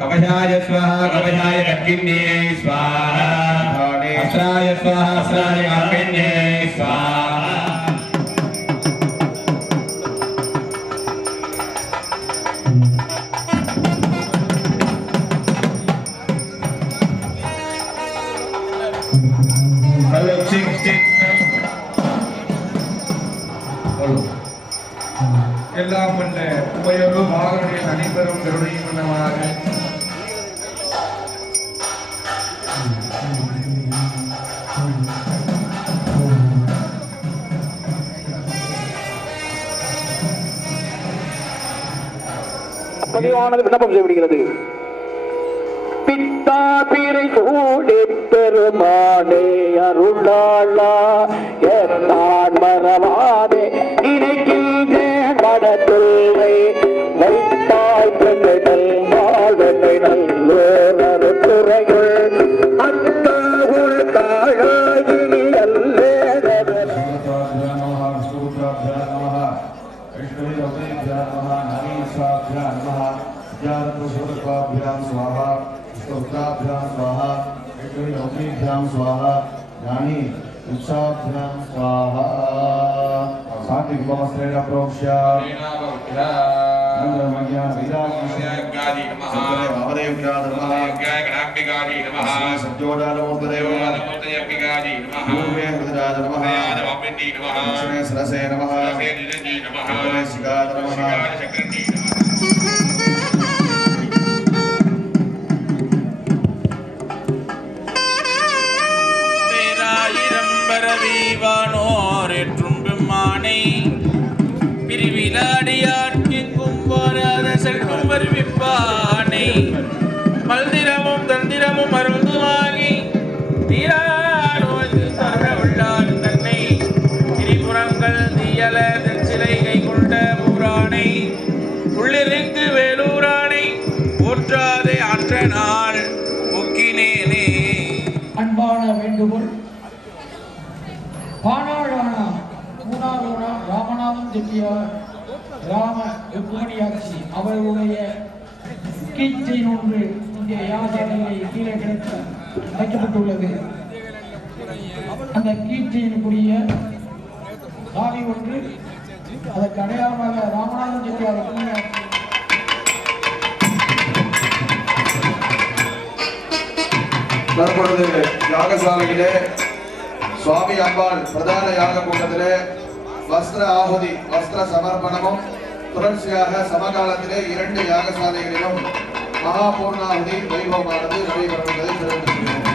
कवचाय स्वाहा कवचाय कक्किन्ये स्वाहा अस्त्राय स्वाहा अस्त्राय कक्किन्ये स्वाहा हेलो चिक चिक बोलो எல்லாம் பண்ண உபயோக பாகனுடைய அனைவரும் கருணையும் பண்ணவாக பதிவானது விண்ணப்பம் செய்யப்படுகிறது. பித்தா பிறை சூடி பெருமானே அருளாளா எத்தான் மரமானே இணைக்கின்றேன் மனத்துள்ளே வைத்தாய் பெண்ணிடல் வாழ்வெண்ணை நல்லோர் அருத்துறையுள் அந்த உள் தாழாயினி அல்லே स्वाहा स्तोत्राभ्यां स्वाहा विष्णुभ्यां स्वाहा ज्ञानी उच्चाभ्यां स्वाहा सात्विक उपवस्त्रेण प्रोक्ष्य नंदमज्ञान वैराग्यगादि नमः वामदेव्याय नमः यज्ञाय गणाम्बिकादि नमः सज्जोदानमूर्तदेवानमूर्तयज्ञादि नमः पूर्वे हृदयाय नमः यादवापिण्डी नमः दक्षिणे सरसे नमः दक्षिणे निरञ्जी नमः उत्तरे शिखाय नमः शक्ति வானோரெற்றும் பெம்மானை பிரிவிலாடியாட்கும் வராத செல்வம் வருவிப்பானை மல்திரமும் தந்திரமும் அருந்துமாகி தீரானோது தரவுள்ளான் தன்னை திரிபுரங்கள் தீயல தென்சிலை கை கொண்ட ஊரானை உள்ளிருக்கு வேலூரானை போற்றாதே ஆற்ற நாள் ஒக்கினேனே. அன்பான வேண்டுகோள். பானாளான மூணாளூரா ராமநாதன் செட்டியார் ராம ருக்மணியாட்சி அவர்களுடைய கீச்சையின் ஒன்று இங்கே யாதனை கீழே கிடைக்க வைக்கப்பட்டுள்ளது. அந்த கீச்சையினுக்குரிய சாவி ஒன்று அதற்கு அடையாளமாக ராமநாதன் செட்டியார் ருக்மணியாட்சி தற்பொழுது யாகசாலையிலே சுவாமி அம்பாள் பிரதான யாக கூட்டத்திலே வஸ்திர ஆகுதி வஸ்திர சமர்ப்பணமும் தொடர்ச்சியாக சமகாலத்திலே 2 யாகசாலைகளிலும் மகா பூர்ணாகுதி வைபவமானது நடைபெறும் என்பதை தெரிவித்துள்ளோம்.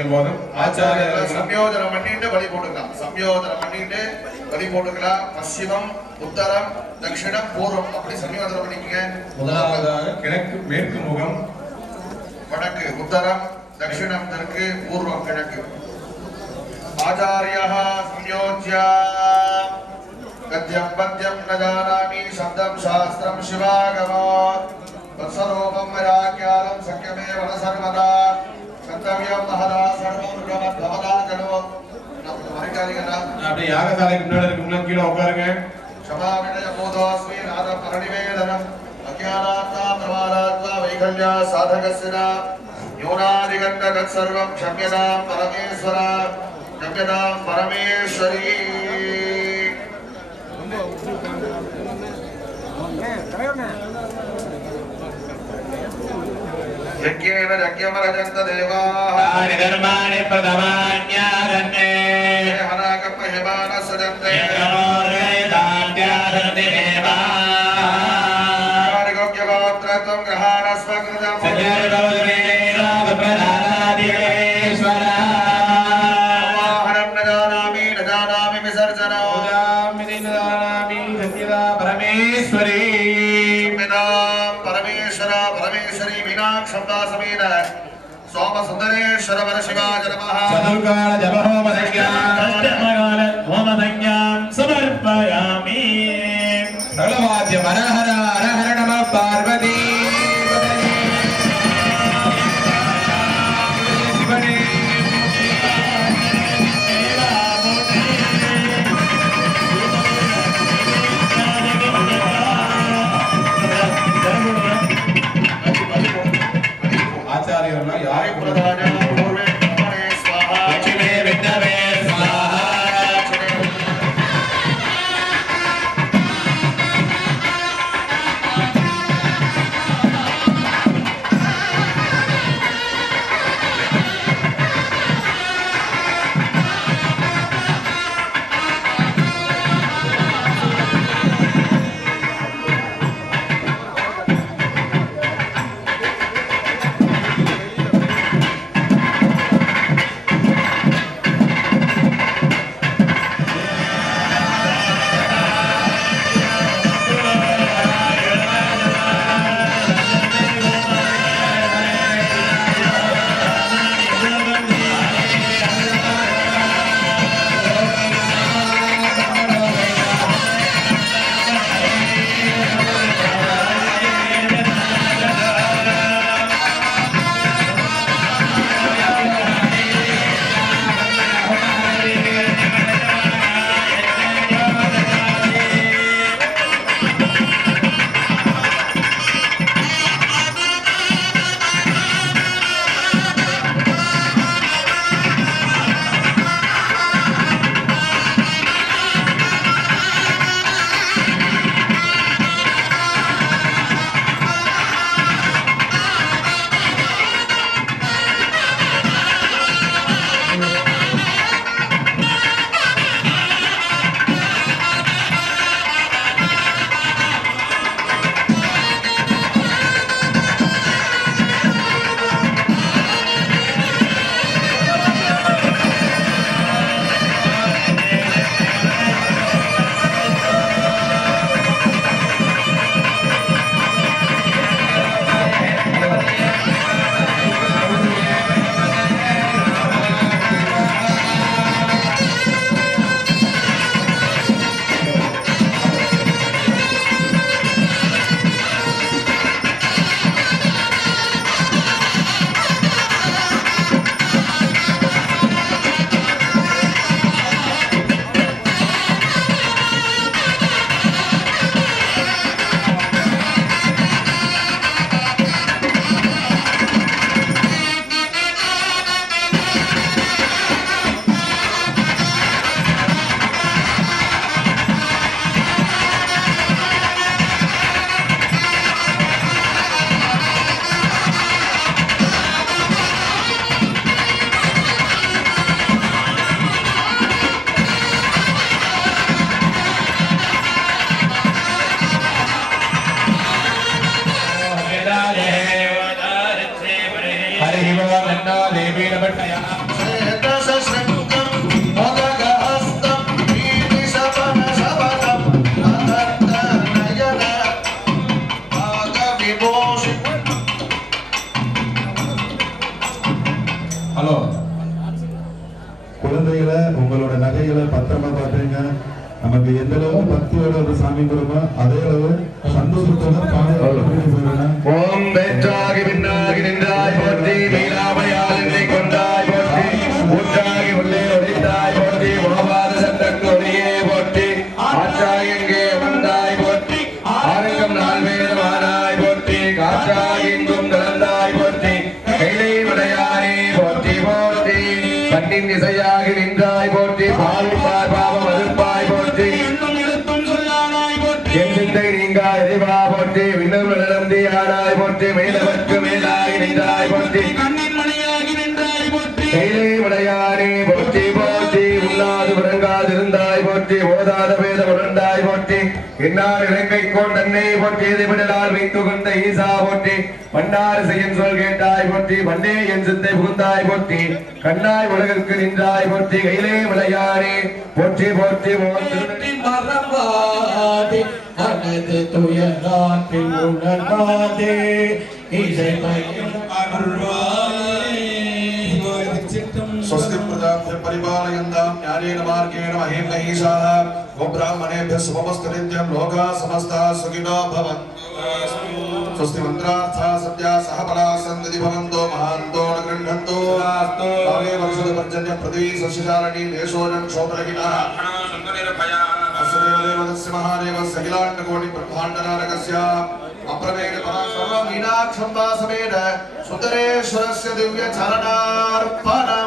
சமர்ப்பிக்கும் போதும் ஆச்சாரியர்கள் சம்யோஜனம் பண்ணிட்டு வழி போட்டுக்கலாம். சம்யோஜனம் பண்ணிட்டு வழி போட்டுக்கலாம். பশ্চিமம், உத்தரம், தட்சிணம், பூர்வம் அப்படி சம்யோஜனம் பண்ணிக்கங்க. முதலாவதாக கிழக்கு மேற்கு முகம், வடக்கு உத்தரம், தட்சிணம் தெற்கு, பூர்வம் கிழக்கு. ஆச்சாரியः संयोज्य गद्यं पद्यं न जानामि शब्दं शास्त्रं शिवागमो तत्स्वरूपं मयाख्यानं सख्यमेव न सर्वदा सन्तव्यं महदा सर्वं भवदा खलु அப்படியே யாகசாலைக்கு முன்னாடி இருக்குங்களா கீழே உட்காருங்க. क्षमाविनय बोधोऽस्मि नादं परनिवेदनम् अज्ञानात्मा प्रमादात्मा वैकल्या साधकस्य न्यूनादिगण्ड तत्सर्वं क्षम्यतां परमेश्वर क्षम्यतां परमेश्वरी. यज्ञेन यज्ञमरजन्त देवाः धर्माणि प्रथमान्यारण्ये हनाकमहिमान सजन्ते गोप्यगोत्रत्वं ग्रहाणस्वकृतं वाहनं न जानामि विसर्जनं परमेश्वरी परमेश्वर परमेश्वरी मीनाक्षं दासमेन सोमसुन्दरेश्वर परशिवाय नमः. चतुर्काल जप होमसंज्ञां समर्पयामि. सर्ववाद्य मनहर हर नमः पार्वती आचार्य पूर्वे स्वाहा लक्ष्मी विद्महे स्वाहा ஹலோ குழந்தைகளை உங்களோட நகைகளை பத்திரமா பாத்துங்க. நமக்கு எந்த அளவு பக்தியோட ஒரு சாமி குடும்பம் அதே அளவு சந்தோஷத்தோட பாதுகாப்பு. ஓம் பெற்றாகி பின்னாகி நின்றாய் போற்றி மீளாமையால் என்னை கொண்டாய் போற்றி ஊற்றாகி உள்ளே ஒளிந்தாய் போற்றி உணவாத சட்டக்கு ஒளியே போற்றி ஆற்றாகி எங்கே வந்தாய் போற்றி ஆரங்கம் நாள் வேதமானாய் போற்றி காற்றாகி எங்கும் கலந்தாய் போற்றி கைலை விளையானே போற்றி போற்றி கண்ணின் இசையாகி நின்றாய் போற்றி பாலும் பாபாவம் அறுப்பாய் போற்றி என் சிந்தை நீங்காய் இறைவா போற்றி விண்ணவர்களிடம் தீயானாய் போற்றி மேலவர்க்கு மேலாகி நின்றாய் போற்றி கண்ணின் மணியாகி நின்றாய் போற்றி கைலை விளையானே போற்றி போற்றி உண்ணாது உறங்காது இருந்தாய் போற்றி ஓதாத வேத உணர்ந்தாய் போற்றி என்னால் இலங்கை கொண்டன்னை போற்றி எதிர்விடலால் வைத்து கொண்ட ஈசா போற்றி பண்டாறு செய்யும் சொல் கேட்டாய் போற்றி பண்டே என் சிந்தை புகுந்தாய் போற்றி கண்ணாய் உலகிற்கு நின்றாய் போற்றி கையிலே விளையானே போற்றி போற்றி போற்றி மறவாதே அனது துயராற்றில் உணர்வாதே இசை स्वस्ति प्रजाभ्यः परिपालयन्तां न्यायेन मार्गेण महीं महिषाः गोब्राह्मणेभ्यः शुभमस्तु नित्यं लोकाः समस्ताः सुखिनो भवन्तु स्वस्ति मन्त्रार्थाः सद्याः सहफलाः सन्ति भवन्तो महान्तो न गृह्णन्तु काले वर्षति पर्जन्यं पृथ्वी सस्यशालिनी देशोऽयं क्षोभरहितः अस्य महादेवस्य अखिलाण्डकोटिब्रह्माण्डनारकस्य अप्रमेय पराशर्वमीनाक्षं वासमेन सुन्दरेश्वरस्य दिव्य चरणार्पणमस्तु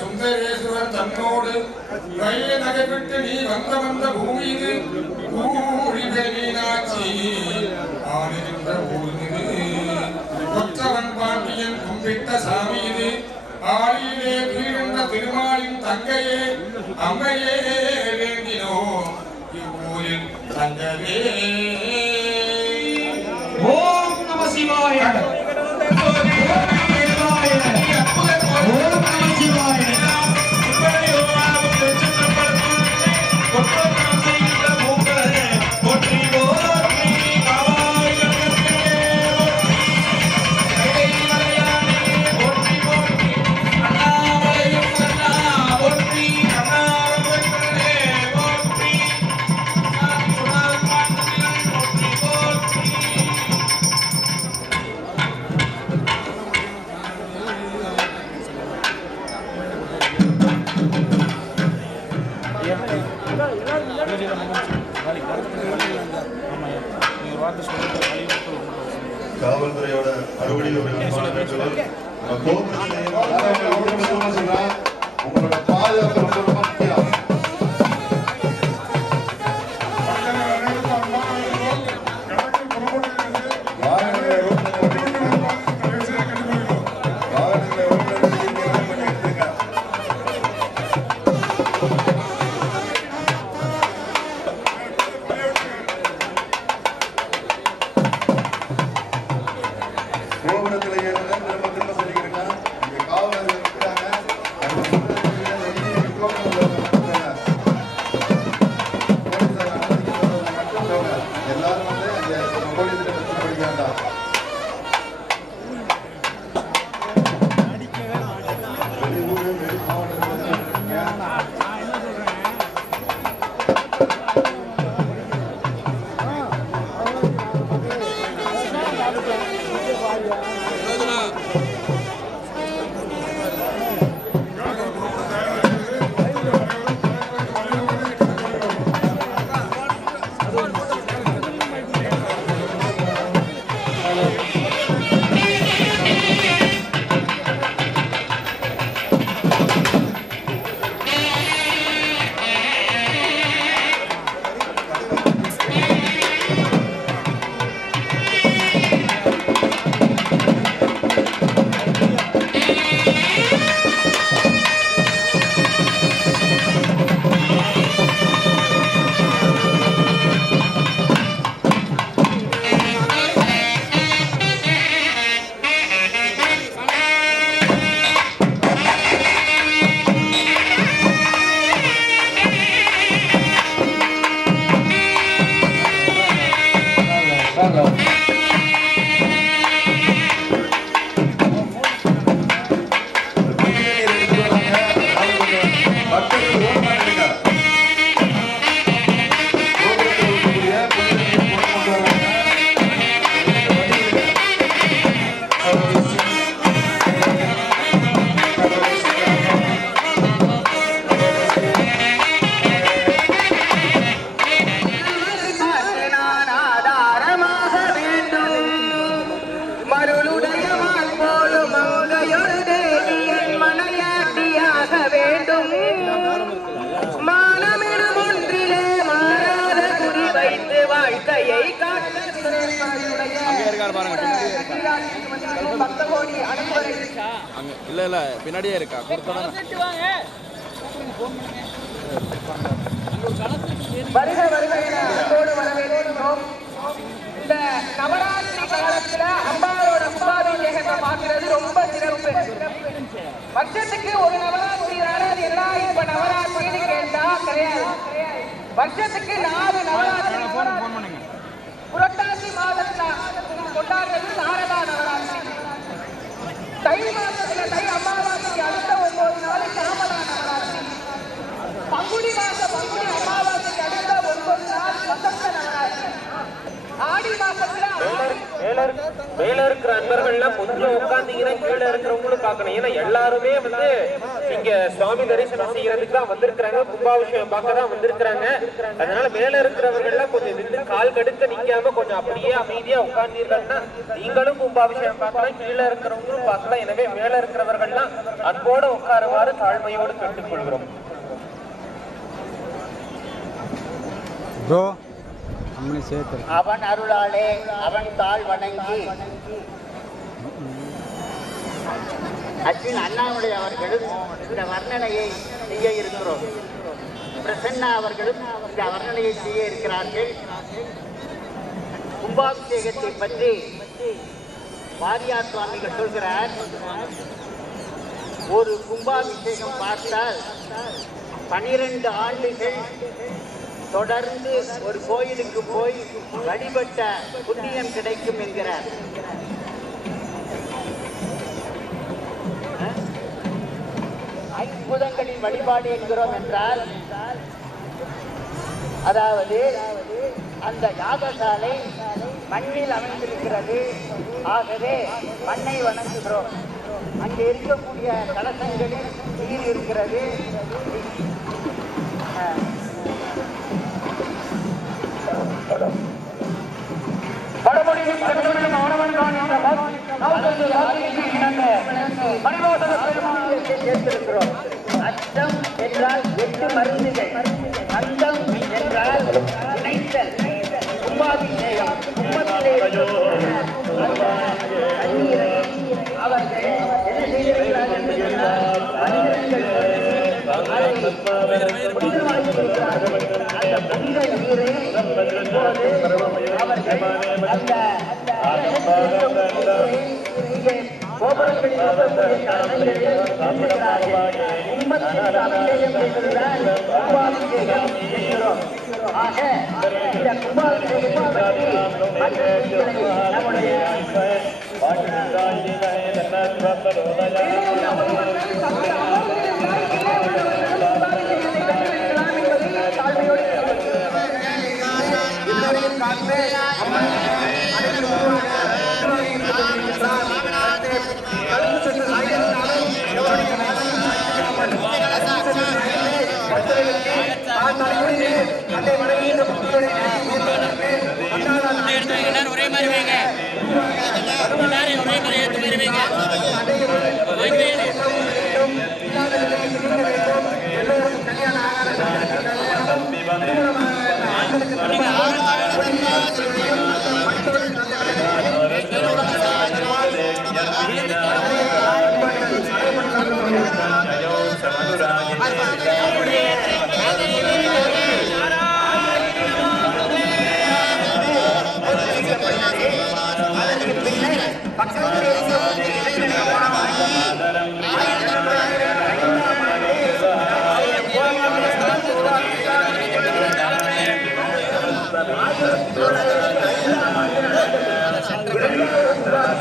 சுந்தரேஸ்வரன் தன்னோடு வயல நகைவிட்டு நீ வந்த வந்த பூமி இது ஊழிகள் மீனாட்சி ஆளுகின்ற ஊர் இது கொற்றவன் பாண்டியன் கும்பிட்ட சாமி இது ஆளியிலே வீழ்ந்த திருமாலின் தங்கையே அம்மையே வேண்டினோம் இவ்வூரில் தங்கவே. ஓம் நம சிவாய. ஓம் நம சிவாய. காவல்துறையோட மறுபடியும் உங்களோட பாதுகாப்பு ரொம்ப ரொம்ப முக்கியம். கோபுரத்திலேயே திரும்ப திரும்ப சொல்லிக்கிறேன். இங்க காவலர்கள் இருக்கிறாங்க. வித்தையை காட்டு சுரேஸ்வரனுடைய பக்த கோடி அனைவரை இல்ல பின்னாடியே இருக்கா வருக வருக என அன்போடு வரவேற்கிறோம். இந்த நவராத்திரி காலத்துல அம்பாளோட கும்பாபிஷேகத்தை பார்க்கிறது ரொம்ப சிறப்பு. வருஷத்துக்கு ஒரு நவராத்திரி தானே, அது எல்லாம் இப்ப நவராத்திரின்னு கேட்டா கிடையாது. வருஷத்துக்கு 4 நவராத்திரி. புரட்டாசி மாதத்துல கொண்டாடுறது சாரதா நவராத்திரி. தை மாசத்துல தை அமாவாசைக்கு அடுத்த 9 நாள் சாமதா நவராத்திரி. பங்குனி மாசம் பங்குனி அமாவாசைக்கு அடுத்த 9 நாள் வசந்த நவராத்திரி. ஆடி மாசத்துல மேல இருக்கிற அன்பர்கள்லாம் கொஞ்சம் உட்கார்ந்தீங்கன்னா கீழே இருக்கிறவங்களும் பார்க்கணும். ஏன்னா எல்லாருமே இங்க சுவாமி தரிசனம் செய்யறதுக்கு தான் வந்திருக்கிறாங்க, கும்பாபிஷேகம் பார்க்க தான் வந்திருக்கிறாங்க. அதனால மேல இருக்கிறவர்கள்லாம் கொஞ்சம் நின்று கால் கடுக்க நிக்காம கொஞ்சம் அப்படியே அமைதியா உட்கார்ந்தீங்கன்னா நீங்களும் கும்பாபிஷேகம் பார்க்கலாம், கீழே இருக்கிறவங்களும் பார்க்கலாம். எனவே மேல இருக்கிறவர்கள்லாம் அன்போட உட்காருமாறு தாழ்மையோடு கேட்டுக்கொள்கிறோம். அவன் அருளாலே அவன் தாழ் வணங்கி அர்ஜுன் அண்ணாமலை அவர்களும் இந்த வர்ணனையை செய்ய இருக்கிறோம். பிரசன்னா அவர்களும் இந்த வர்ணனையை செய்ய இருக்கிறார்கள். கும்பாபிஷேகத்தை பற்றி வாரியார் சுவாமிகள் சொல்கிறார். ஒரு கும்பாபிஷேகம் பார்த்தால் 12 ஆண்டுகள் தொடர்ந்து ஒரு கோயிலுக்கு போய் வழிபட்ட புண்ணியம் கிடைக்கும் என்கிறார். ஐம்பூதங்களின் வழிபாடு என்கிறோம் என்றால் அதாவது அந்த யாகசாலை மண்ணில் அமைந்திருக்கிறது. ஆகவே மண்ணை வணங்குகிறோம். அங்கே இருக்கக்கூடிய கலசங்களில் நீர் இருக்கிறது. வடமொழியில் சென்றவர்கள் மாணவன் காண்கின்ற சேர்த்திருக்கிறோம். அச்சம் என்றால் 8 மருந்துகள், அந்தம் என்றால் இணைத்தல், கும்பாபிஷேகம், கும்பத்திலே தண்ணீரை அவர்கள் என்ன செய்திருக்கிறார்கள் என்று சொன்னால் அந்த புனித நீரை அவர்கள் அந்த கோபுரங்களில் ஆக இந்த எல்லாரும் ஒரே மாதிரி வைங்க, எல்லாரும் ஒரே மாதிரி ஏற்று மாதிரி வைங்க. Thank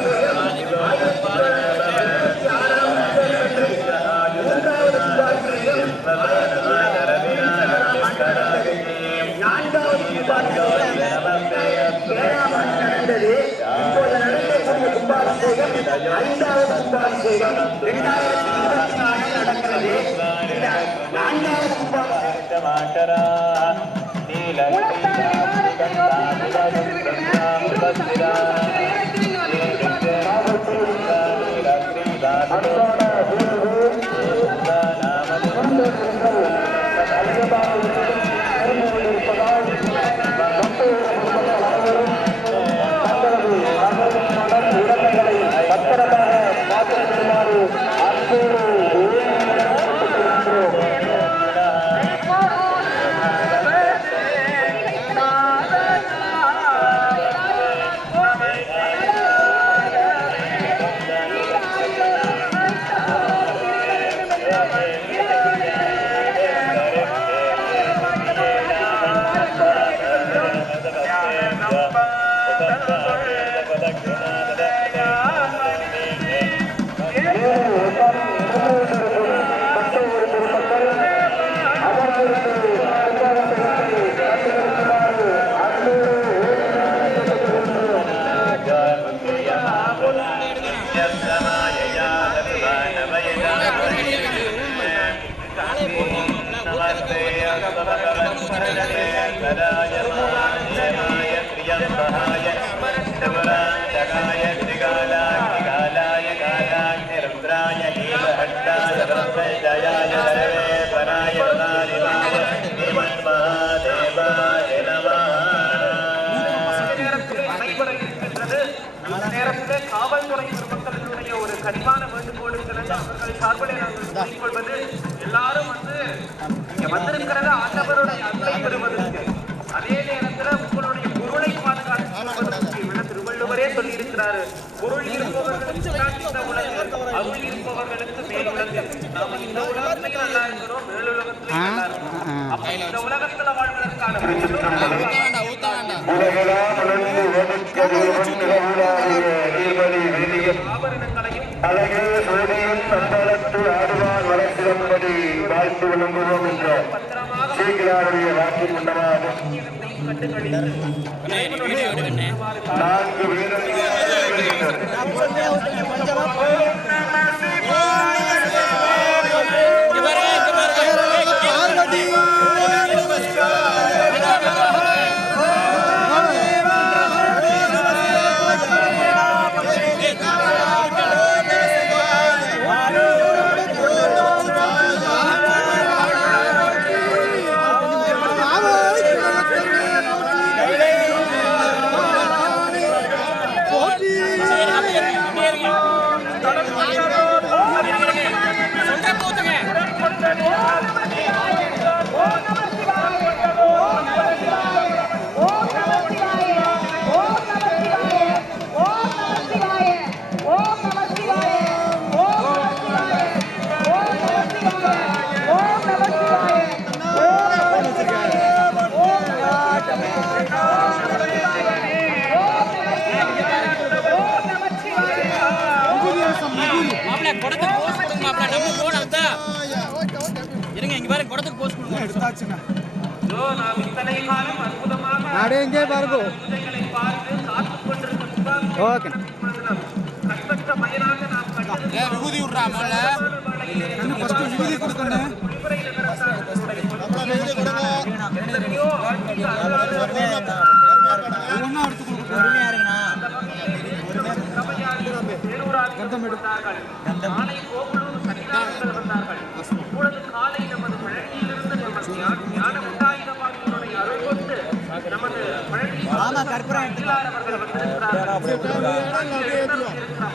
you. காவல்துறை பெருமக்களுடைய ஒரு கனிவான வேண்டுகோளுக்களை அவர்கள் சார்பில் நாங்கள் கொள்வது எல்லாரும் இங்க வந்திருக்கிறத ஆண்டவருடைய அன்பை பெறுவதற்கு அதே நேரத்தில் உங்களுடைய பொருளை பாதுகாத்து திருவள்ளுவரே சொல்லி இருக்கிறாரு. பொருள் இருப்பவர்களுக்கு இந்த உலகம், அருள் இருப்பவர்களுக்கு மேல் உலகம். நாம இந்த உலகத்திலையும் நல்லா இருக்கிறோம், மேலுலகத்திலையும் நல்லா இருக்கிறோம். அப்ப இந்த உலகத்துல வாழ்வதற்கான ஆபரணங்களையும் அழகே சோதியும் சம்பளத்து ஆடுவான் வளர்ச்சிதம்படி வாழ்த்து விளங்குவோம் என்ற சீக்கிராருடைய வாக்கின் முன்னமாக 4 வீரர்கள் காலை நமது பழனியிலிருந்து நமது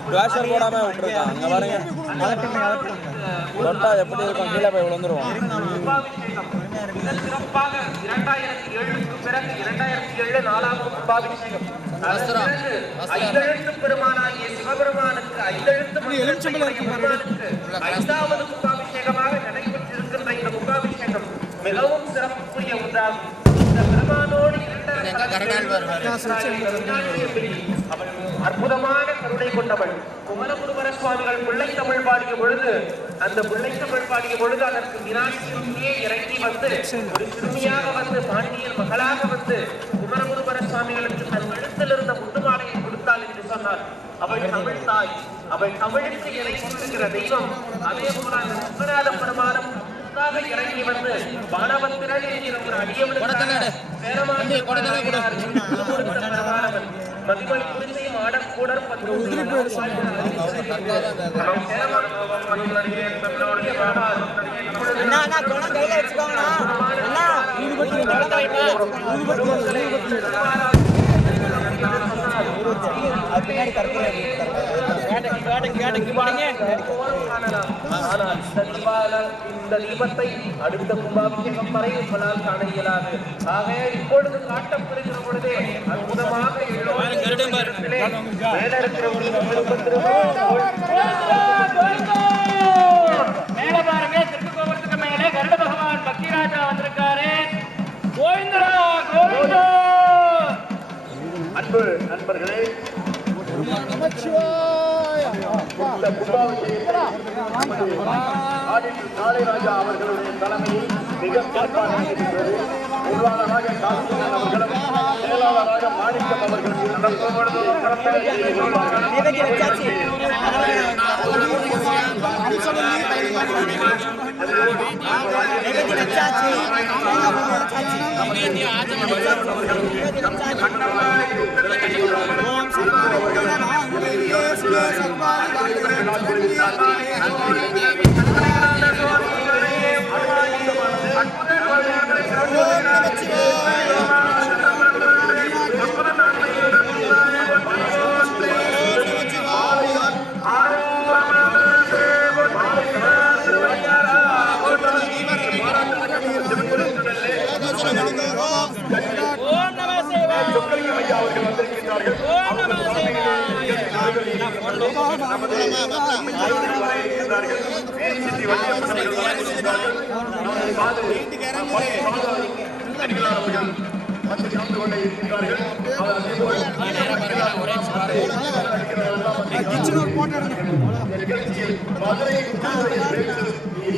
கிளாஷர் போடாம விட்டுருக்கான். அங்க பாருங்க தொட்டா எப்படி இருக்கும், கீழே போய் விழுந்துருவோம். சிறப்பாக 2007க்கு பிறகு 2007 4ஆவது கும்பாபிஷேகம். ஐந்தெழுத்து பெருமானாகிய சிவபெருமானுக்கு 5 எழுத்து பெருமானுக்கு 5வது கும்பாபிஷேகமாக நடைபெற்றிருக்கின்ற இந்த கும்பாபிஷேகம் மிகவும் சிறப்புக்குரிய ஒன்றாகும். இந்த பெருமானோடு அற்புதமான கருணை கொண்டவள் குமரகுருபர சுவாமிகள் பிள்ளை தமிழ் பாடிய பொழுது அந்த பிள்ளை தமிழ் பாடிய பொழுது அதற்கு மீனாட்சியே இறங்கி வந்து ஒரு சிறுமியாக வந்து பாண்டியன் மகளாக வந்து குமரகுருபர சுவாமிகளுக்கு தன் எழுத்தில் இருந்த முத்துமாலையை கொடுத்தாள் என்று சொன்னார். அவள் தமிழ் தாய், அவள் தமிழுக்கு இணைந்திருக்கிற தெய்வம். அதே போல அந்த விஸ்வநாத பெருமானும் இறங்கி வந்து பானவத்திரன் என்கிற ஒரு அடியவனுக்காக மதிமொழி குறிச்சையும் ஆடக்கூடர் இந்த தீபத்தை அடுத்த கும்பாபிஷேகம் வரை உங்களால் காண இயலாது. ஆக இப்பொழுது காட்டப்படுகிற பொழுதே அற்புதமாக மேல பாருங்க, திருக்கோபுரத்துக்கு மேலே கருட பகவான் பக்திராஜா வந்திருக்காரு. கோவிந்தரா கோவிந்தா. அன்பு நண்பர்களே, இந்த கும்பாபிஷேகத்தை ஆதித்ய காளிராஜா அவர்களுடைய தலைமையில் மிக சிறப்பாக நடைபெற்றது. பொருளாளராக காசிநாதன் அவர்களும் செயலாளராக மாணிக்கம் அவர்களும் நடக்கும் பொழுது அவர்கள் வந்திருக்கிறார்கள்.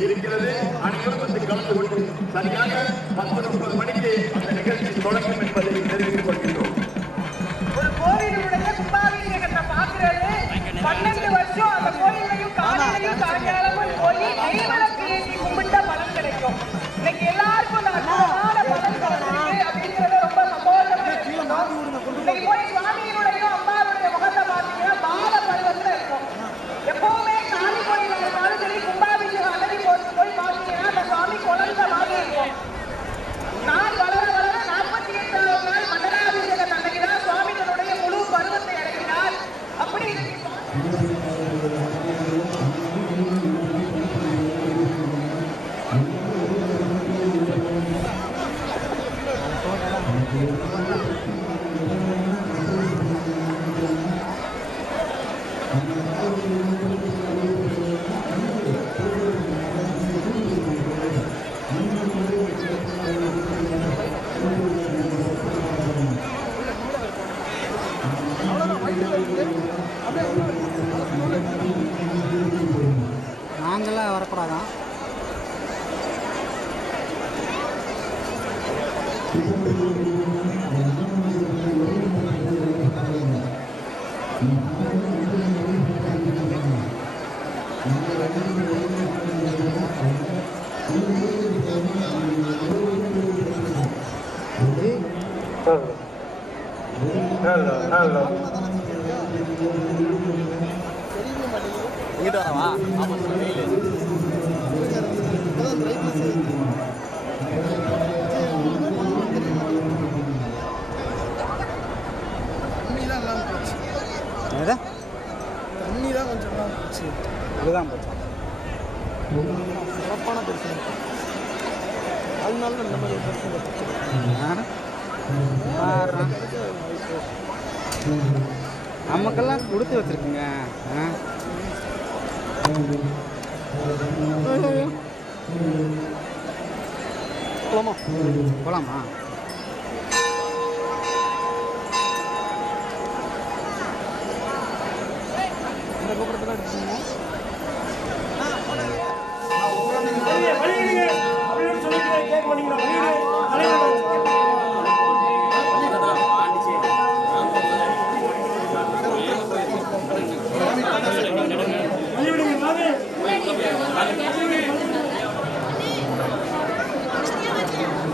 இருக்கிறது. அனைவரும் கலந்து கொண்டு சரியாக 10:30 மணிக்கு அந்த நிகழ்ச்சி தொடங்கும் என்பதை தெரிவித்துக் கொள்கிறோம். ஒரு கோவிலுடைய கும்பாபிஷேகத்தை பார்க்கிறது 12 வருஷம் அந்த கோயிலையும் காலையிலையும் சாயங்காலமும் போய் நெய்விளக்கு ஏற்றி கும்பிட்ட பலன் கிடைக்கும். இன்னைக்கு எல்லாருக்கும் அந்த அற்புதமான பலன் கிடைச்சிருக்கு அப்படிங்கிறது ரொம்ப சந்தோஷமா இருக்கணும். இன்னைக்கு போய் சுவாமியினுடைய அம்மாவுடைய முகத்தை பார்த்தீங்கன்னா பால பருவத்துல இருக்கும். எப்பவுமே காளி கோயில இருந்தாலும் சரி கும்பாபிஷேகம் அன்னதி போய் பார்த்தீங்கன்னா அந்த சுவாமி குழந்தை மாதிரி இருக்கும். நாள் வளர வளர 48வது நாள் மண்டலாபிஷேக தன்னைக்குதான் சுவாமி தன்னுடைய முழு பருவத்தை அடைகிறார். அப்படி நாங்களாம் வரக்கூடாதான். இங்கிட்ட வரவா? ஆமா தண்ணி தான் கொஞ்சம் போச்சு. இதுதான் போச்சு. சிறப்பான தரிசனம். அதனால இந்த மாதிரி நமக்கெல்லாம் கொடுத்து வச்சிருக்குங்க. போலாமா? இந்த கோபுரத்தில் எடுத்துக்கோங்க.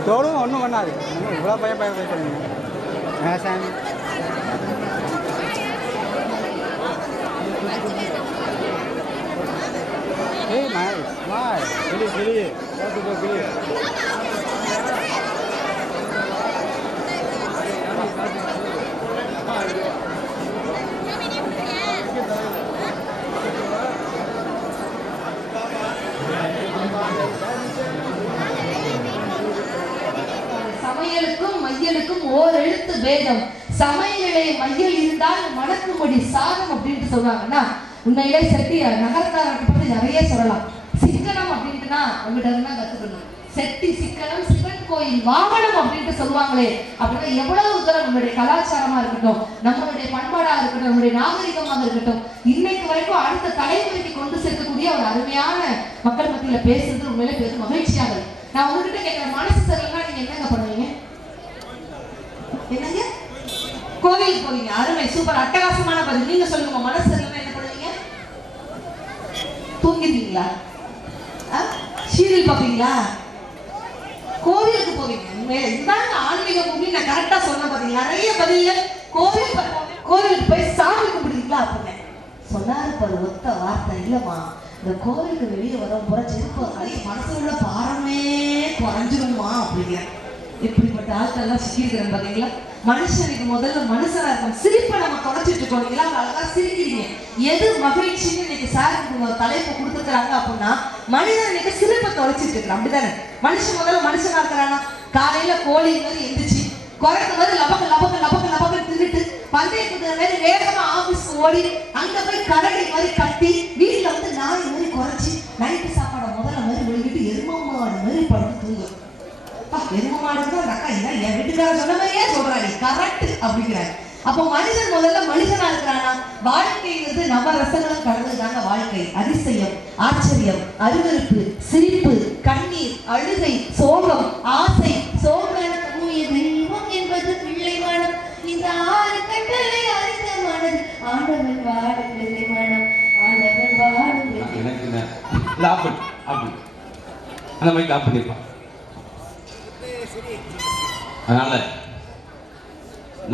தோடும் ஒன்றும் பண்ணாது. இவ்வளோ பயம் பேசுறீங்க. சாமி hey nice nice gili satu dua gili சமையலுக்கும் மையலுக்கும் ஓர் எழுத்து பேதம். சமையலிலே மையல் இருந்தால் மணக்கும்படி சாதம் அப்படின்ட்டு சொல்றாங்கன்னா உண்மையிலே செட்டியார் நகரத்தாரத்தை பற்றி நிறைய சொல்லலாம். சிக்கனம் அப்படின்ட்டுனா உங்ககிட்ட இருந்தா கத்துக்கணும். செட்டி சிக்கனம் சிவன் திருக்கோயில் வாகனம் அப்படின்ட்டு சொல்லுவாங்களே அப்படின்னா எவ்வளவு தூரம் நம்மளுடைய கலாச்சாரமா இருக்கட்டும், நம்மளுடைய பண்பாடா இருக்கட்டும், நம்மளுடைய நாகரிகமாக இருக்கட்டும், இன்னைக்கு வரைக்கும் அடுத்த தலைமுறைக்கு கொண்டு சேர்க்கக்கூடிய ஒரு அருமையான மக்கள் மத்தியில பேசுறது உண்மையிலே பெரும் மகிழ்ச்சியாக இருக்கு. நான் உங்ககிட்ட கேட்கிற மனசு சரியில்லைன்னா நீங்க என்னங்க பண்ணுவீங்க? என்னங்க? கோவிலுக்கு போவீங்க. அருமை, சூப்பர், அட்டகாசமான பதில். நீங்க சொல்லுங்க, மனசு சரியில்லைன்னா என்ன பண்ணுவீங்க? தூங்கிடுவீங்களா? சீரியல் பார்ப்பீங்களா? கோவிலுக்கு போவீங்க. இதுதாங்க ஆன்மீக பூமி. நான் கரெக்டா சொன்ன பாத்தீங்களா? நிறைய பதில்கள் கோவிலுக்கு போய் சாமி கும்பிடுவீங்களா அப்படின்னு சொன்னாரு பாரு. ஒத்த வார்த்தை இல்லம்மா, இந்த கோவிலுக்கு வெளியே வர புற செருப்பு மனசுல உள்ள பாரமே குறைஞ்சிருமா அப்படிங்க. இப்படிப்பட்ட ஆட்கள் எல்லாம் சிக்கிருக்கிறேன் பாத்தீங்களா? மனுஷனுக்கு முதல்ல மனுஷனா இருக்கும். சிரிப்பை நம்ம தொலைச்சிட்டு இருக்கோம். நீங்களா அழகா சிரிக்கிறீங்க. எது மகிழ்ச்சின்னு இன்னைக்கு சார் தலைப்பு கொடுத்துருக்காங்க அப்படின்னா மனிதன் இன்னைக்கு சிரிப்பை தொலைச்சிட்டு இருக்கிறான். அப்படிதானே? மனுஷன் முதல்ல மனுஷனா இருக்கிறானா? காலையில கோழி மாதிரி எந்திரிச்சு குறைக்கு மாதிரி லபக்கு லபக்கு லபக்கு லபக்கு தின்னுட்டு பந்தயத்துக்கு மாதிரி வேகமா ஆபீஸ்க்கு ஓடி அங்க போய் கரடி மாதிரி கட்டி வீட்டுல வந்து நாய் மாதிரி குறைச்சி நைட்டு சாப்பாடை முதல்ல மாதிரி விழுகிட்டு எரும மாடு மாதிரி படுத்து தூங்கும். எரும மாடுதான் அந்த அக்கா இதான் என் வீட்டுக்கார சொன்ன மாதிரியே சொல்றாங்க, கரெக்ட் அப்படிங்கிறாங்க. அப்போ மனிதன் முதல்ல மனிதனா இருக்கிறானா? வாழ்க்கைங்கிறது நவ ரசங்களும் கடந்ததுதாங்க வாழ்க்கை. அதிசயம், ஆச்சரியம், அருவருப்பு, சிரிப்பு, கண்ணீர், அழுகை, சோகம், ஆசை, சோகம், தெய்வம் என்பது பிள்ளை மனம். இந்த 6 கட்டளை அறிந்தமானது ஆண்டவன் வாழும் பிள்ளை மனம். ஆண்டவன் வாழும் எனக்கு லாபம் அப்படி அந்த மாதிரி லாபம் பண்ணிருப்பான். அதனால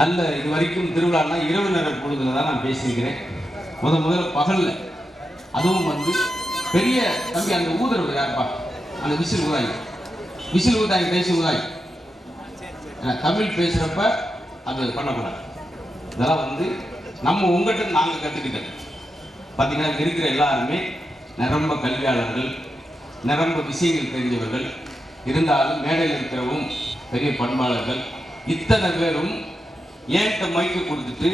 நல்ல இது வரைக்கும் திருவிழான்னா இரவு நேர பொழுதுல தான் நான் பேசியிருக்கிறேன். முதல்ல பகல்ல, அதுவும் வந்து பெரிய தம்பி அந்த ஊதுறது யாருப்பா, அந்த விசில் ஊதாய் பேசி ஊதாய் தமிழ் பேசுறப்ப அது பண்ணக்கூடாது. இதெல்லாம் வந்து நம்ம உங்கள்கிட்ட நாங்கள் கற்றுக்கிட்டது. பார்த்தீங்கன்னா இருக்கிற எல்லாருமே நிரம்ப கல்வியாளர்கள், நிரம்ப விஷயங்கள் தெரிஞ்சவர்கள் இருந்தாலும் மேடையில் இருக்கிறவும் பெரிய பண்பாளர்கள். இத்தனை பேரும் ஏன்ட்ட மைக்கு கொடுத்துட்டு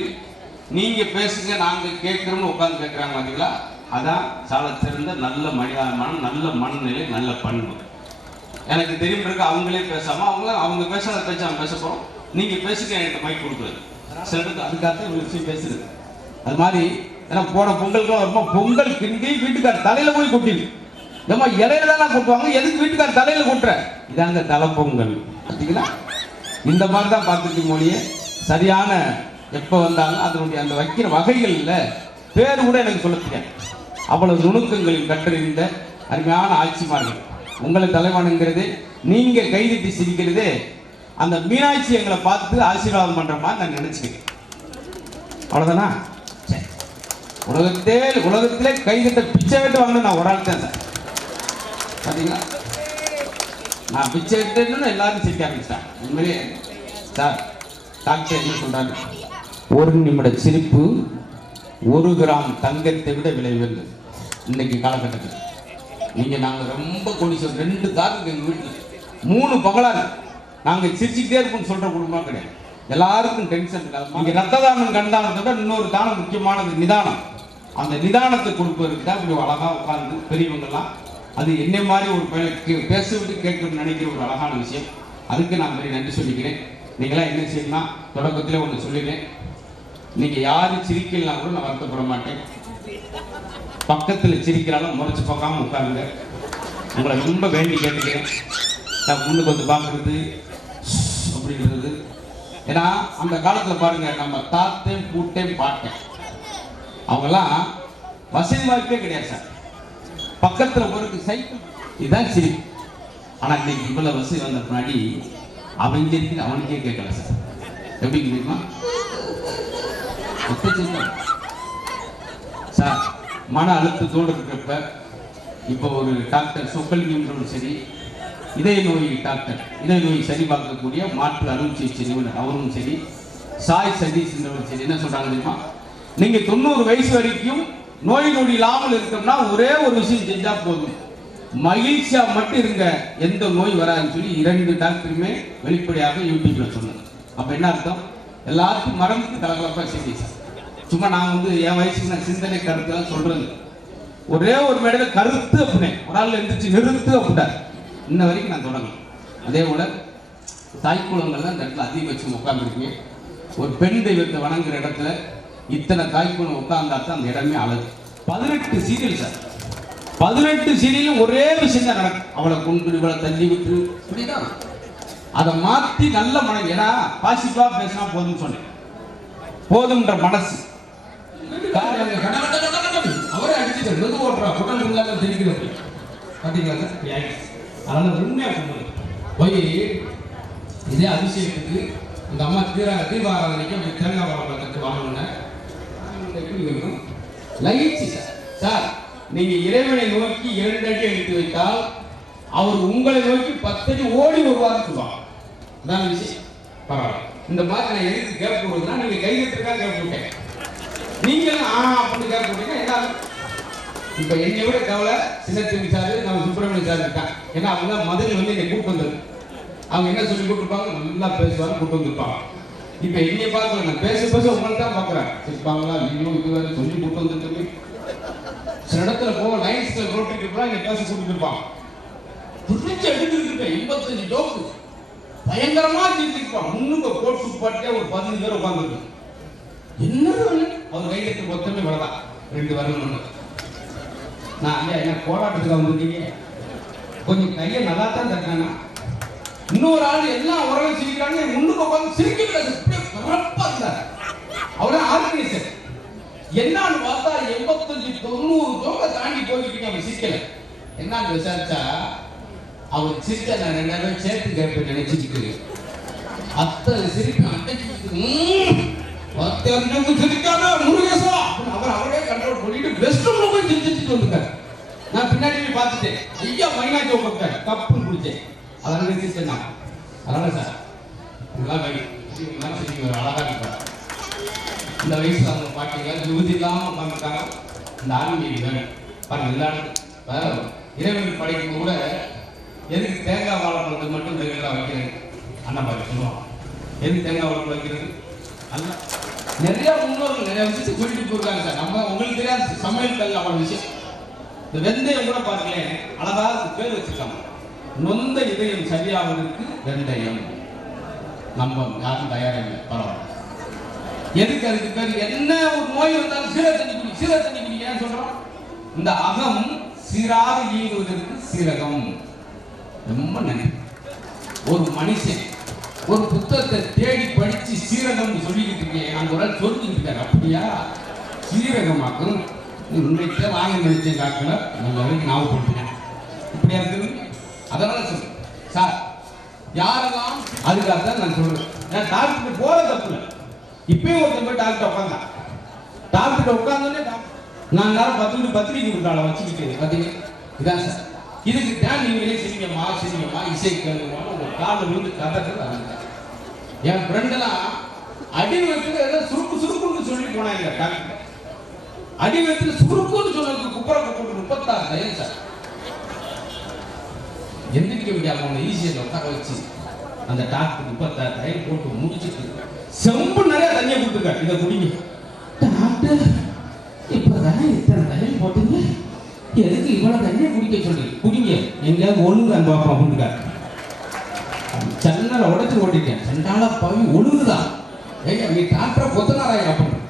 நீங்கள் பேசுங்க நாங்கள் கேட்குறோம்னு உட்காந்து கேட்குறாங்க பார்த்தீங்களா? அதான் சால சிறந்த நல்ல மனிதாபிமானம், நல்ல மனநிலை, நல்ல பண்பு. எனக்கு தெரியும் பிறகு அவங்களே பேசாமல் அவங்க பேசாத பேச்சு அவங்க பேச போகிறோம். நீங்கள் பேசுங்க என்கிட்ட மைக் கொடுக்குறது சில இடத்துல அதுக்காக ஒரு விஷயம் பேசுறது. அது மாதிரி ஏன்னா போன பொங்கலுக்கு வரும்போது பொங்கல் கிண்டி வீட்டுக்கார தலையில் போய் கொட்டிடு. ஏமா இலையில தான் கொட்டுவாங்க, எதுக்கு வீட்டுக்கார தலையில் கொட்டுற? இதாங்க தலை பொங்கல். பார்த்தீங்களா? இந்த மாதிரி தான் பார்த்துட்டு மொழியே சரியான எப்போ வந்தாலும் அதனுடைய அந்த வைக்கிற வகைகளில் பேர் கூட எனக்கு சொல்ல தெரியாது. அவ்வளவு நுணுக்கங்களில் கற்றறிந்த அருமையான ஆட்சிமார்கள். உங்களை தலைவனுங்கிறது நீங்கள் கைதட்டி சிரிக்கிறதே அந்த மீனாட்சி எங்களை பார்த்து ஆசீர்வாதம் பண்ணுற மாதிரி நான் நினச்சிக்கிறேன். அவ்வளோதானா? உலகத்திலே கைதட்ட பிச்சை விட்டு வாங்கின நான் ஒரு ஆள் தான் சார். பார்த்தீங்களா? நான் பிச்சை விட்டுன்னு எல்லாரும் சிரிக்க ஆரம்பிச்சிட்டேன். உண்மையிலே சார் டாக்டர் என்ன சொல்றாரு? 1 நிமிட சிரிப்பு 1 கிராம் தங்கத்தை விட விலை உயர்ந்தது இன்னைக்கு காலகட்டத்தில். நாங்கள் ரொம்ப கொடிசோம். 2 காருக்கு எங்கள் வீட்டில் 3 பகலாக நாங்கள் சிரிச்சுக்கிட்டே இருப்போம்னு சொல்கிற குடும்பம் கிடையாது. எல்லாருக்கும் டென்ஷன் இருக்காது. நீங்கள் ரத்த தானம் கண்தானத்தை விட இன்னொரு தானம் முக்கியமானது நிதானம். அந்த நிதானத்தை கொடுப்பதற்கு தான் இப்படி அழகாக உட்கார்ந்து பெரியவங்கெல்லாம் அது என்னை மாதிரி ஒரு பேச விட்டு கேட்கணும்னு நினைக்கிற ஒரு அழகான விஷயம். அதுக்கு நான் very நன்றி சொல்லிக்கிறேன். நீங்களாம் என்ன செய்யணும்னா தொடக்கத்தில் ஒன்று சொல்லிடுறேன். நீங்கள் யாரும் சிரிக்கலாம் கூட நான் வருத்தப்பட மாட்டேன். பக்கத்தில் சிரிக்கிறாலும் முறைச்சு பார்க்காம உட்காருங்க. உங்களை ரொம்ப வேண்டி கேட்டுக்கிறேன். நான் முன்னுக்கு வந்து பார்க்குறது அப்படின்றது. ஏன்னா அந்த காலத்தில் பாருங்க, நம்ம தாத்தேன் பூட்டேன் பாட்டேன் அவங்கெல்லாம் வசதி வாய்ப்பே கிடையாது சார். பக்கத்தில் ஒரு சைக்கிள் இதுதான் சிரிப்பு. ஆனால் இன்னைக்கு இவ்வளோ வசதி வந்த முன்னாடி அவன் சிரிக்கு அவனுக்கே கேட்கல சார். எப்படி தெரியுமா சார்? மன அழுத்தத்தோடு இருக்கிறப்ப இப்போ ஒரு டாக்டர் சொக்கலிங்கம்ன்றவரும் சரி, இதய நோய் டாக்டர், இதய நோய் சரி பார்க்கக்கூடிய மாற்று அறுவை சிகிச்சை நிபுணர் அவரும் சரி, சாய் சதீஷ்ன்றவரும் சரி என்ன சொல்றாங்க தெரியுமா? நீங்க 90 வயசு வரைக்கும் நோய் நொடி இல்லாமல் இருக்கணும்னா ஒரே ஒரு விஷயம் செஞ்சா போதும், மகிழ்ச்சியா மட்டும் இருங்க, எந்த நோய் வராதுன்னு சொல்லி 2 டாக்டருமே வெளிப்படையாக யூடியூப்ல சொன்னாங்க. அப்ப என்ன அர்த்தம்? எல்லாருக்கும் மறந்துட்டு கலகலப்பா செய்தி சார். சும்மா நான் வந்து என் வயசுக்கு நான் சிந்தனை கருத்துலாம் சொல்றது. ஒரே ஒரு மேடையில் கருத்து அப்படின்னேன், ஒரு ஆள் எழுந்திரிச்சு நிறுத்து அப்படின்ட்டார். இன்ன வரைக்கும் நான் தொடங்கலாம். அதே போல தாய்க்குளங்கள் தான் இந்த இடத்துல அதிகபட்சம் உட்காந்துருக்கீங்க. ஒரு பெண் தெய்வத்தை வணங்குற இடத்துல இத்தனை தாய்க்குளம் உட்கார்ந்தா தான் அந்த இடமே அழகு. 18 சீரியல் சார், 18 சீரியலும் ஒரே விஷயம் தான் நடக்கும். அவளை கொண்டு இவளை தள்ளி விட்டு இப்படிதான் அதை மாற்றி நல்ல மனம். ஏன்னா பாசிட்டிவா பேசினா போதும்னு சொன்னேன், போதும்ன்ற மனசு. அவரே அடிச்சுட்டு மெது ஓட்டுறா குடம் இல்லாம தெரிகிறது பார்த்தீங்களா சார். அதனால உண்மையா சொல்லுங்க போய் இதே அதிசயத்துக்கு இந்த அம்மா தீபாராதனைக்கு அப்படி தேங்காய் பழம் கற்று வாங்கணும்னா லயிச்சு சார். நீங்க இறைவனை நோக்கி 2 அடி எடுத்து வைத்தால் அவர் உங்களை நோக்கி 10 அடி ஓடி வருவார்னு சொல்லுவாங்க. அதான் விஷயம். பரவாயில்ல. இந்த மாதிரி நான் எதுக்கு கேட்க போடுறதுன்னா நீங்க கைதட்டுறதுக்காக கேட்க போட்டேன். நீங்களும் அப்படின்னு கேட்க போட்டீங்கன்னா என்ன இப்ப என்னை விட கவலை சின்னத்தின் சார் நம்ம சுப்பிரமணிய சார் இருக்கான். ஏன்னா அவங்க தான் மதுரை வந்து என்னை கூப்பிட்டு வந்தது. அவங்க என்ன சொல்லி கூப்பிட்டுருப்பாங்க, நல்லா பேசுவாங்க, கூப்பிட்டு வந்துருப்பாங்க. இப்ப என்னை பார்க்கல, நான் பேச உங்களை தான் பார்க்குறேன். இருப்பாங்களா நீங்களும் இது வேறு சொல்லி கூப்பிட்டு வந்துட்டு சில இடத்துல போக லைன்ஸ்ல ரோட்டுக்கு போய் இங்க பேச கூப்பிட்டு இருப்பாங்க. துணிச்சு எடுத்துருக்கேன் 85 ஜோக்கு பயங்கரமா செஞ்சுருப்பான். முன்னுக்கு கோட் பாட்டே ஒரு 15 பேர் உட்காந்துருக்கு. என்ன அவர் கையெழுத்து மொத்தமே வரதான் 2 வரணும். நான் ஐயா என்ன போராட்டத்துக்கு வந்துருக்கீங்க, கொஞ்சம் கையை நல்லா தான் தட்டினா இன்னொரு ஆள் எல்லாம் உறவு சிரிக்கிறாங்க, முன்னுக்கு உட்காந்து சிரிக்க அவரே ஆர்கனைசர். என்னன்னு பார்த்தா 85-90 ஜோக்கை தாண்டி போய்கிட்டு அவன் சிரிக்கல. என்னன்னு விசாரிச்சா அவர் சிரிக்க நான் 2 பேரும் சேர்த்து கேட்பேன் நினைச்சிட்டு அத்தனை சிரிப்பு சிரிக்காம முருகேசா அவர் அவரே கண்ட்ரோல் பண்ணிட்டு பெஸ்ட் போய் சிரிச்சுட்டு வந்துட்டார். நான் பின்னாடி போய் பார்த்துட்டேன், ஐயா மைனாச்சி உட்கார் கப்புன்னு குடிச்சேன். அதனால சிரிச்சேன் நான். அதனால சார் இதெல்லாம் ஒரு அழகா இருப்பார். இந்த வயசுல அவங்க பாட்டிங்க விபதி இல்லாம உட்காந்துருக்காங்க. இந்த ஆன்மீக வேணும் பாருங்க. எல்லாரும் இறைவன் படைக்கும் கூட எதுக்கு தேங்காய் வாழைப்பழத்துக்கு மட்டும் ரெகுலராக வைக்கிறது அண்ணன் பாட்டி சொல்லுவாங்க. எதுக்கு தேங்காய் வாழைப்பழம் வைக்கிறது அல்ல, நிறைய முன்னோர்கள் நிறைய விஷயத்தை சொல்லிட்டு போயிருக்காங்க சார். நம்ம உங்களுக்கு தெரியாது சமையல் கல் அவ்வளோ விஷயம். இந்த வெந்தயம் கூட பாருங்களேன் அழகா பேர் வச்சிருக்காங்க. நொந்த இதயம் சரியாவதற்கு வெந்தயம். நம்ம யாரும் தயாரில்லை, பரவாயில்ல. எதுக்கு அதுக்கு பேர் என்ன ஒரு நோய் வந்தாலும் சீரக தண்ணி குடி, சீரக தண்ணி குடி ஏன் சொல்றோம்? இந்த அகம் சீராக இயங்குவதற்கு சீரகம். ரொம்ப நன்றி. ஒரு மனுஷன் ஒரு புத்தகத்தை தேடி படிச்சு சீரகம் சொல்லிக்கிட்டு இருக்கேன். அந்த ஒரு சொல்லிக்கிட்டு இருக்காரு. அப்படியா சீரகமாக்கும் இன்னைக்கு வாங்க நினைச்சேன் காக்கல நல்ல வரைக்கும் ஞாபகப்படுத்தினேன். இப்படியா இருக்குது. அதனால சொல்றேன் சார், யாரெல்லாம் அதுக்காக தான் நான் சொல்றேன். நான் டாக்டருக்கு போற தப்பு இல்லை. இப்பயும் ஒருத்தர் போய் டாக்டர் உட்காந்தான். டாக்டர் உட்காந்தோடனே நான் நேரம் 10 நிமிஷம் பத்திரிக்கை கொடுத்தால வச்சுக்கிட்டு பார்த்தீங்க. இதான் சார், இதுக்கு தான் நீங்களே சிரிங்கம்மா சிரிங்கம்மா இசை கேளுமா உங்க காலில் விழுந்து கதை. என் ஃப்ரெண்டெல்லாம் அடி வயத்துல ஏதோ சுருக்கு சுருக்குன்னு சொல்லி போனாங்க டாக்டர். அடி வயத்துல சுருக்குன்னு சொன்னதுக்கு குப்பரை போட்டு 36 தையல் சார். எந்திரிக்க முடியாம ஈஸியாக உட்கார வச்சு அந்த டாக்டர் 36 தையல் போட்டு முடிச்சுட்டு செம்பு நிறைய தண்ணியை கொடுத்துருக்காரு. இதை குடிங்க டாக்டர். இப்பதானே இத்தனை தையல் போட்டுங்க, எதுக்கு இவ்வளவு தண்ணியை குடிக்க சொல்லி குடிங்க எங்கேயாவது ஒழுங்குதான் பார்ப்போம் அப்படின்னுக்காரு. சென்னலை உடச்சு ஓட்டிட்டேன். செண்டால பவி ஒழுங்குதான். ஏங்க நீ டாக்டரை கொத்தனாராய் அப்படின்னு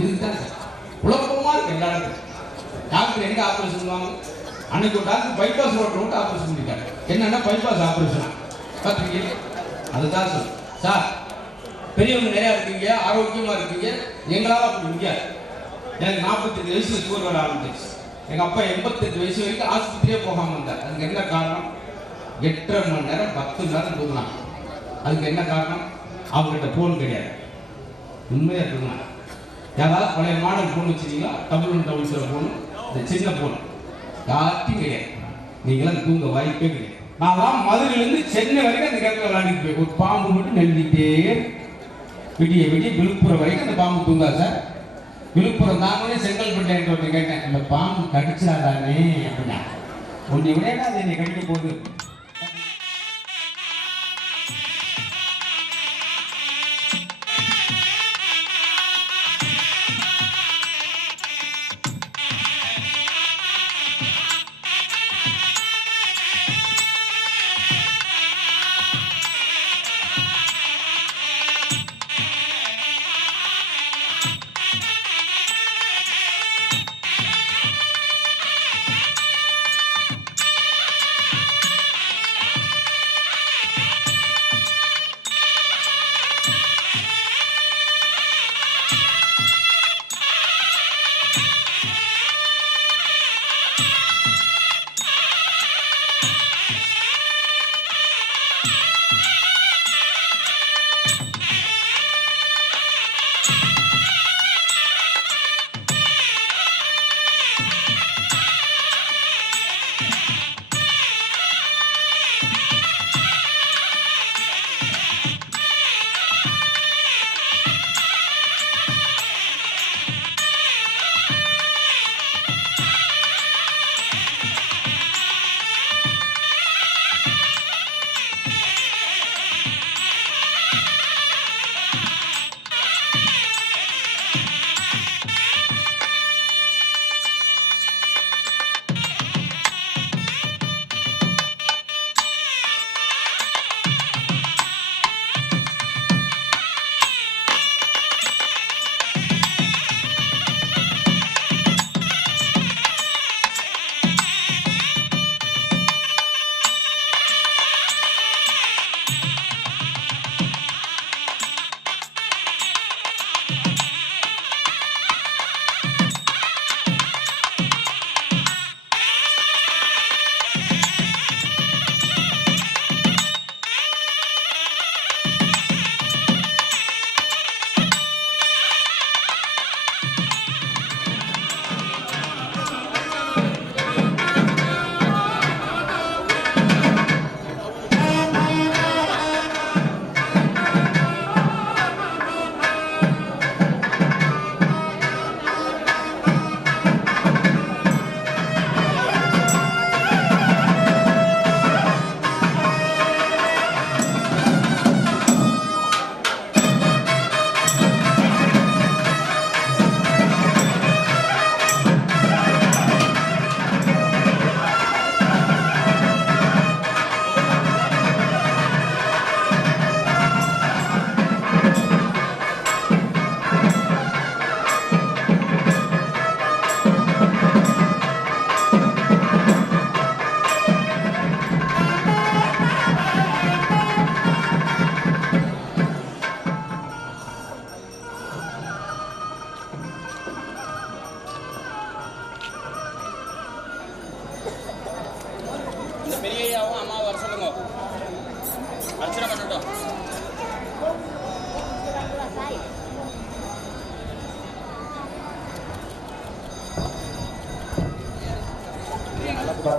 இதுக்கு தான் சார் குழப்பமா இருக்கு எல்லா இடத்துல. டாக்டர் எங்க ஆப்ரேஷன் பண்ணுவாங்க? அன்னைக்கு ஒரு டாக்டர் பைபாஸ் ரோட்டை ஆப்ரேஷன் பண்ணிட்டாங்க. என்னன்னா பைபாஸ் ஆப்ரேஷன் பார்த்துருக்கீங்க. அதுதான் சார். சார் பெரியவங்க நிறையா இருக்கீங்க, ஆரோக்கியமா இருக்கீங்க, எங்களால் அப்படி முடியாது. எனக்கு 48 வயசுல சுகர் வர ஆரம்பிச்சிச்சு. எங்க அப்பா 88 வயசு வரைக்கும் ஆஸ்பத்திரியே போகாம இருந்தார். அதுக்கு என்ன காரணம்? 8.5 மணி நேரம் 10 மணி நேரம் தூங்கலாம். அதுக்கு என்ன காரணம்? அவங்ககிட்ட போன் கிடையாது. உண்மையா தூங்கலாம். யாராவது பழைய மாடல் போன் வச்சிருக்கீங்களா? டபுள் போன், இந்த சின்ன போன் யார்ட்டும் கிடையாது. நீங்களாம் தூங்க வாய்ப்பே கிடையாது. நான் மதுரையிலேருந்து சென்னை வரைக்கும் அந்த கேட்க விளையாடிட்டு போய் ஒரு பாம்பு மட்டும் நெல்லிட்டே விடிய விடிய விழுப்புரம் வரைக்கும் அந்த பாம்பு தூங்கா சார். விழுப்புரம் தானே செங்கல்பட்டு ஒன்று கேட்டேன், அந்த பாம்பு கடிச்சிடாதானே அப்படின்னா ஒன்று விட அது என்னை கடிக்க போகுது.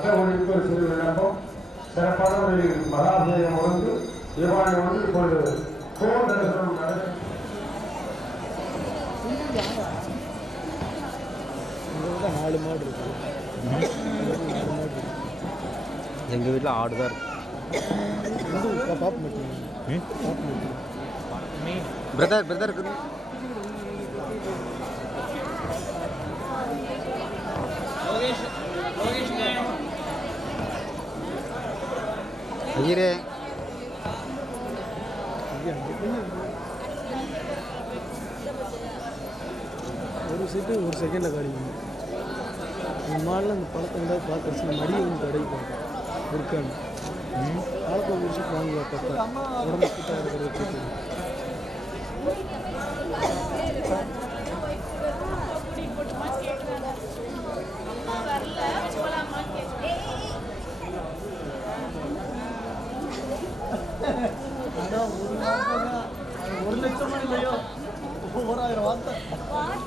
பக்தர்களுக்கு ஒரு சிறு விண்ணப்பம். சிறப்பான ஒரு மகாபிஷேகம் வந்து தீபாவளி வந்து இப்பொழுது கோவில் தரிசனம் நடக்கும். நாலு மாடு இருக்கு. எங்கள் வீட்டில் ஆடு தான் இருக்கு. பிரதர் இருக்குது. ஐயரே ஒரு சீட்டு ஒரு செகண்டில் கிடைக்கும். இந்த மாடல அந்த பழத்தை வந்து பார்த்துருச்சு மடியை வந்து கிடைக்கும் இருக்கான்னு பழத்தை ஒரு விஷயம் வாங்கி பார்த்தா உடம்பு கிட்ட இருக்கிறது.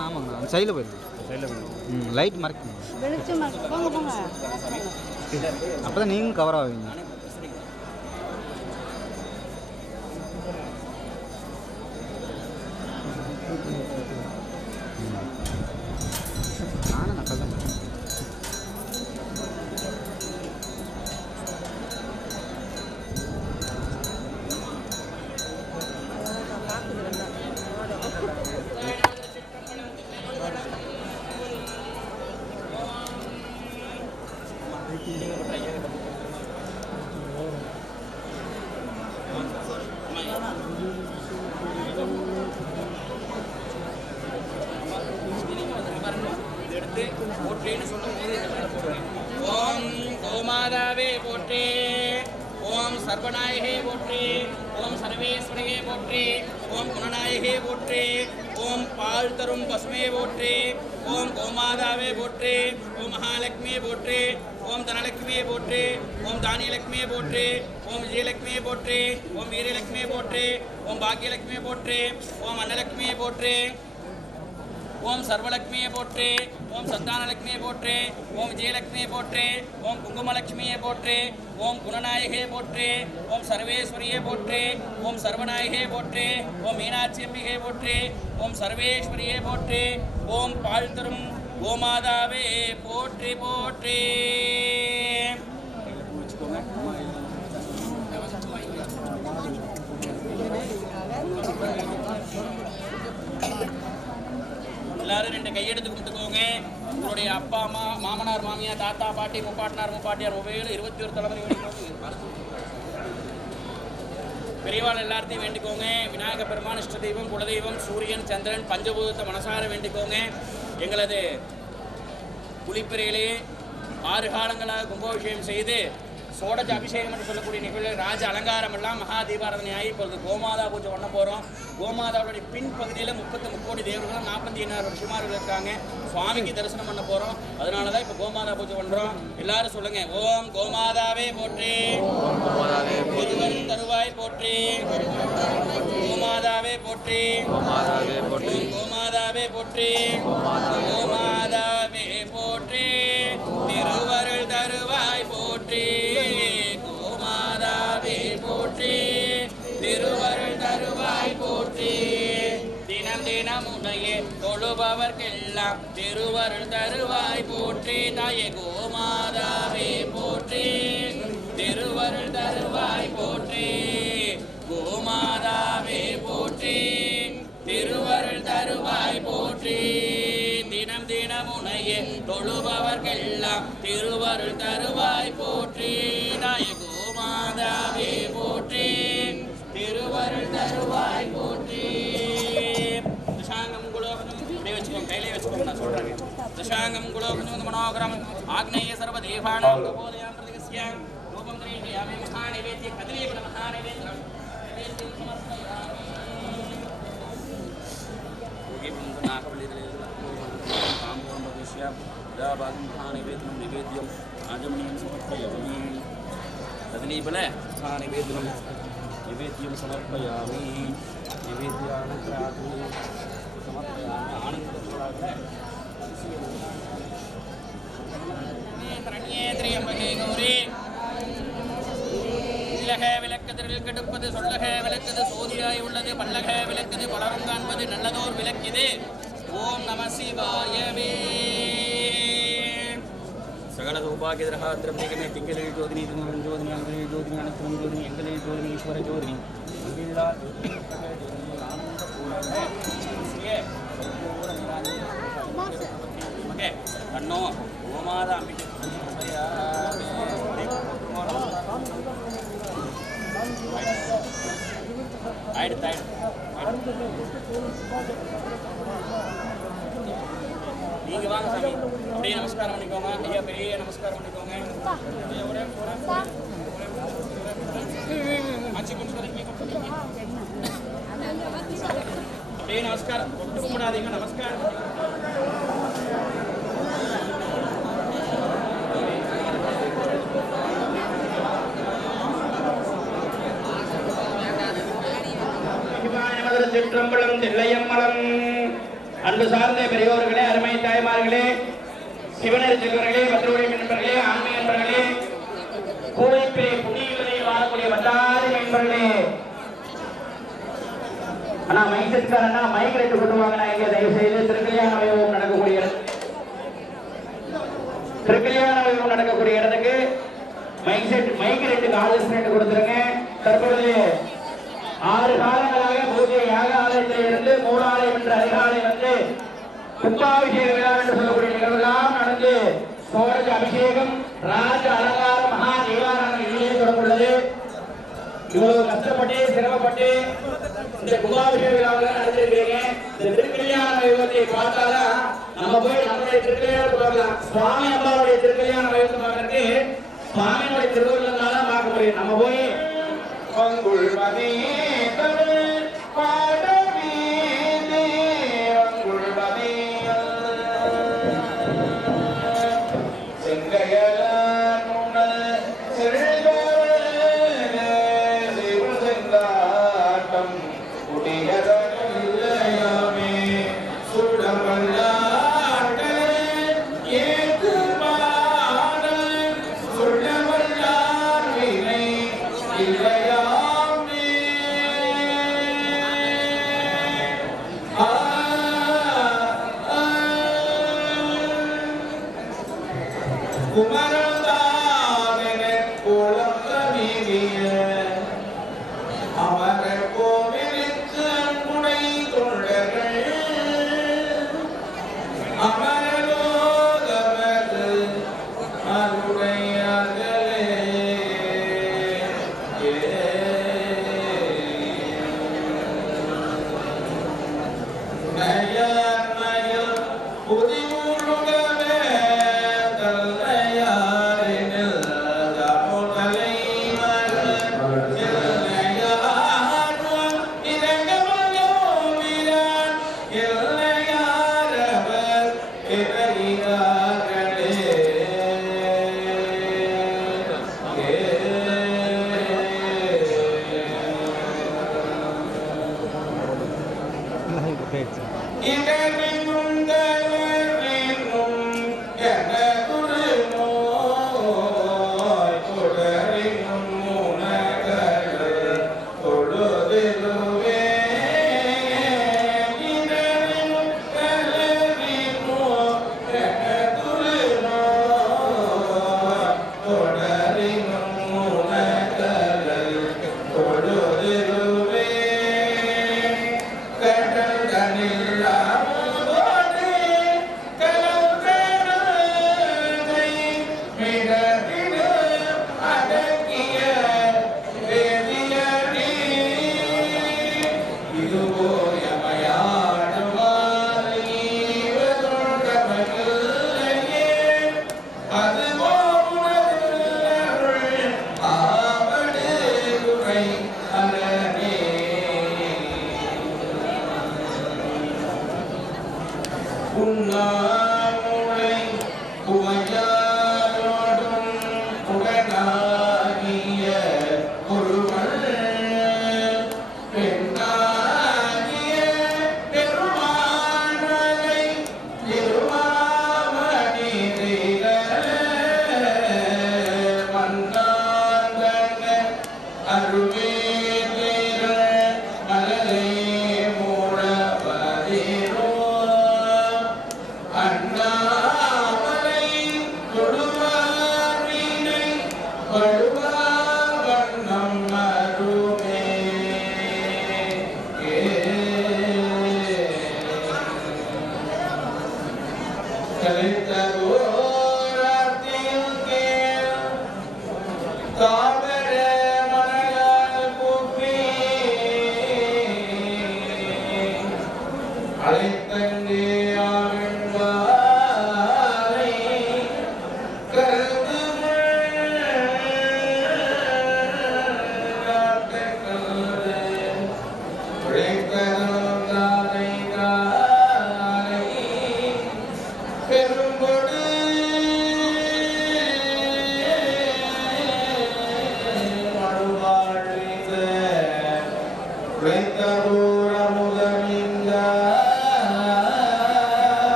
ஆமாங்க அந்த சைடில் போயிருக்கு. லைட் மறைக்கணும். அப்போ தான் நீங்களும் கவர் ஆவீங்க. நானும் நக்கல் தான். ஓம் கோமாதாவே போற்றே, ஓம் சர்வநாயகே போற்றே, ஓம் சர்வேஸ்வரகே போற்றே, ஓம் குணநாயகே போற்றே, ஓம் பால் தரும் பசுமே போற்றே, ஓம் கோமாதாவே போற்றே, ஓம் மகாலட்சுமியே போற்றே, ஓம் தனலட்சுமியே போற்றே, ஓம் தானியலட்சுமியே போற்றே, ஓம் விஜயலட்சுமியே போற்றே, ஓம் வீரலட்சுமியே போற்றே, ஓம் பாக்கியலட்சுமியே போற்றே, ஓம் அன்னலட்சுமியே போற்றே, ஓம் சர்வலட்சுமியை போற்றே, ஓம் சந்தானலட்சுமியை போற்றே, ஓம் விஜயலட்சுமியை போற்றே, ஓம் குங்குமலட்சுமியை போற்றே, ஓம் குணநாயகே போற்றே, ஓம் சர்வேஸ்வரியை போற்றே, ஓம் சர்வநாயகே போற்றே, ஓம் மீனாட்சி அம்பிகை போற்றே, ஓம் சர்வேஸ்வரியை போற்றே, ஓம் பால் தரும் கோமாதாவே போற்றி போற்றே. எல்லாரும் ரெண்டு கையெடுத்து கும்பிட்டுக்கோங்க. உங்களுடைய அப்பா அம்மா, மாமனார் மாமியார், தாத்தா பாட்டி, முப்பாட்டினார் முப்பாட்டியார் ஒவ்வொரு 21 தலைமுறை வேண்டிக்கோங்க. பெரியவாள் எல்லாத்தையும் வேண்டிக்கோங்க. விநாயக பெருமான், இஷ்ட தெய்வம், குலதெய்வம், சூரியன், சந்திரன், பஞ்சபூதத்தை மனசார வேண்டிக்கோங்க. எங்களது குளிப்பிறையிலே 6 காலங்களாக கும்பாபிஷேகம் செய்து சோடஜ அபிஷேகம் என்று சொல்லக்கூடிய நிகழ்வு ராஜ அலங்காரம் எல்லாம் மகா தீபாராதனை ஆகி இப்பொழுது கோமாதா பூஜை பண்ண போகிறோம். கோமாதாவுடைய பின்பகுதியில் 33 கோடி தேவர்களும் 46 ரிஷிமார்கள் இருக்காங்க. சுவாமிக்கு தரிசனம் பண்ண போகிறோம். அதனால தான் இப்போ கோமாதா பூஜை பண்ணுறோம். எல்லாரும் சொல்லுங்க, ஓம் கோமாதாவே போற்றி, திருவரும் தருவாய் போற்றி, கோமாதாவே போற்றி, கோமாதாவே போற்றி, கோமாதாவே போற்றி, திருவருள் தருவாய் போற்றி, கோமாதாவே போற்றி, திருவருள் தருவாய் போற்றி. தினம் தினம் உன்னையே தொழுபவர்க்கெல்லாம் திருவருள் தருவாய் போற்றி. தாயே கோமாதாவே போற்றி, திருவருள் தருவாய் போற்றி, கோமாதாவே போற்றி, திருவருள் தருவாய் போற்றி. தினம் தினம் உன்னையே தொழுபவர்க்கெல்லாம் திருவருள் தருவாய் போற்றி. தாயே கோமாதாவே போற்றி, திருவருள் தருவாய் போற்றி. தசாங்கம் குலோகனம் வச்சுக்கோங்க, கையிலே வச்சுக்கோங்க. நான் சொல்றேன், தசாங்கம் குலோகனம் மனோகரம் ஆக்னேய சர்வதேவானாம் கபோதயாம் பிரதிகஸ்யாம் ரூபம் திரேயாமி மகாநைவேத்ய கதிரேவ மகாநைவேத்யம் நைவேத்யம் சமர்ப்பயாமி. யோகி நாகபலிதலே காம்போம் பிரதிஷ்யாம் தாபாகம் மகாநைவேத்யம் நைவேத்யம் ஆஜமணியம் சமர்ப்பயாமி. கதிரேவல மகாநைவேத்யம் निवेद्यं समर्पयामि. निवेद्यानन्तराग्नि समर्पयामि. आनन्दपूर्वक விளக்கதிரில் கெடுப்பது சொல்லக விளக்கது சோதியாய் உள்ளது பல்லக விளக்கது பலரும் காண்பது நல்லதோர் விளக்கிது. ஓம் நம சிவாயவே. சகல சௌபாகியதரகாத்திரம் நிகமே திங்களில் ஜோதினி திருமணம் ஜோதினி அங்களில் ஜோதினி அனந்தம் ஜோதினி எங்களில் ஜோதினி ஈஸ்வர ஜோதினி கண்ணோ ஓமாத அம்பிகை நீங்க வாங்க சாமி, அப்படியே நமஸ்காரம் பண்ணிக்கோங்க. ஐயா பெரிய நமஸ்காரம் பண்ணிக்கோங்க. அப்படியே நமஸ்காரம் கொண்டு கும்பிடாதீங்க, நமஸ்காரம். சிற்றம்பலம் தில்லையம்பலம். அன்பு சார்ந்த பெரியோர்களே, அருமை தாய்மார்களே, சிவனர் செல்வர்களே, பத்ரோடி நண்பர்களே, ஆன்மீக நண்பர்களே, கூடைப்பிரை புண்ணியங்களில் வாழக்கூடிய வட்டாரி நண்பர்களே, ஆனா மைக் செட்காரன்னா மைக் ரெட்டு கொண்டு வாங்க. நான் இங்க தயவு செய்து திருக்கல்யாண வைபவம் நடக்கக்கூடிய இடத்துக்கு மைக் ரெட்டு ஆர்டர்ஸ் ரெட்டு கொடுத்துருங்க. தற்பொழுது 6 காலங்களாக பூஜை யாக ஆலயத்தில் இருந்து மூலாலயம் என்ற அதிகாலை வந்து கும்பாபிஷேக விழா என்று சொல்லக்கூடிய நிகழ்வுலாம் நடந்து சோழ அபிஷேகம் ராஜ அலங்கார மகா தீபாராதனை இடையே தொடங்குள்ளது. இவ்வளவு கஷ்டப்பட்டு சிரமப்பட்டு இந்த கும்பாபிஷேக விழாவில் நடத்திருக்கிறீங்க. இந்த திருக்கல்யாண வைபவத்தை பார்த்தாதான் நம்ம போய் நம்மளுடைய திருக்கல்யாணத்தை பார்க்கலாம். சுவாமி அம்பாவுடைய திருக்கல்யாண வைபவத்தை பார்க்கறதுக்கு சுவாமியுடைய திருவிழா தான் பார்க்க முடியும். நம்ம போய் பங்குள்மதி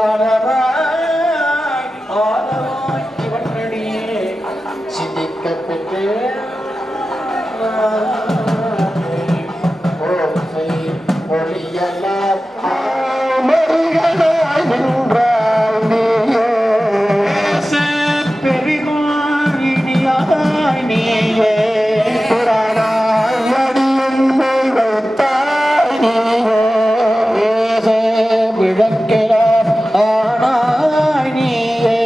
ஆனவாய் ஆனவாய் இவற்றடியே சிந்திக்க பெற்றே ஒளியெல்லாம் மறிகளாய் நின்றாய் நீயே பெரிதாய் இனியாய் நீயே புறானாய் அடியுண்மை வைத்தாய் நீயே விளக்கெல்லாம் ஆனாய் நீயே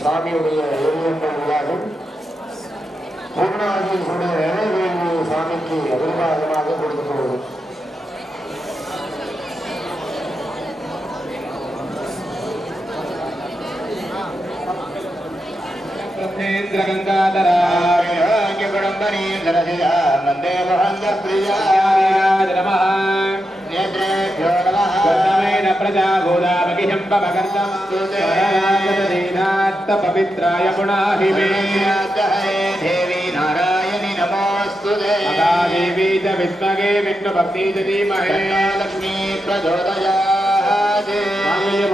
சாமியுடைய எரியங்கள் விழாவில் பூர்ணாதியுடைய நினைவேலி சாமிக்கு அபிர்வாதமாக கொடுக்கப்படுவது. पवित्राय पुनाहिमे देवी नारायणी नमोस्तुते देवी च विद्महे विष्णुभक्ति च धीमहि लक्ष्मी प्रचोदयात्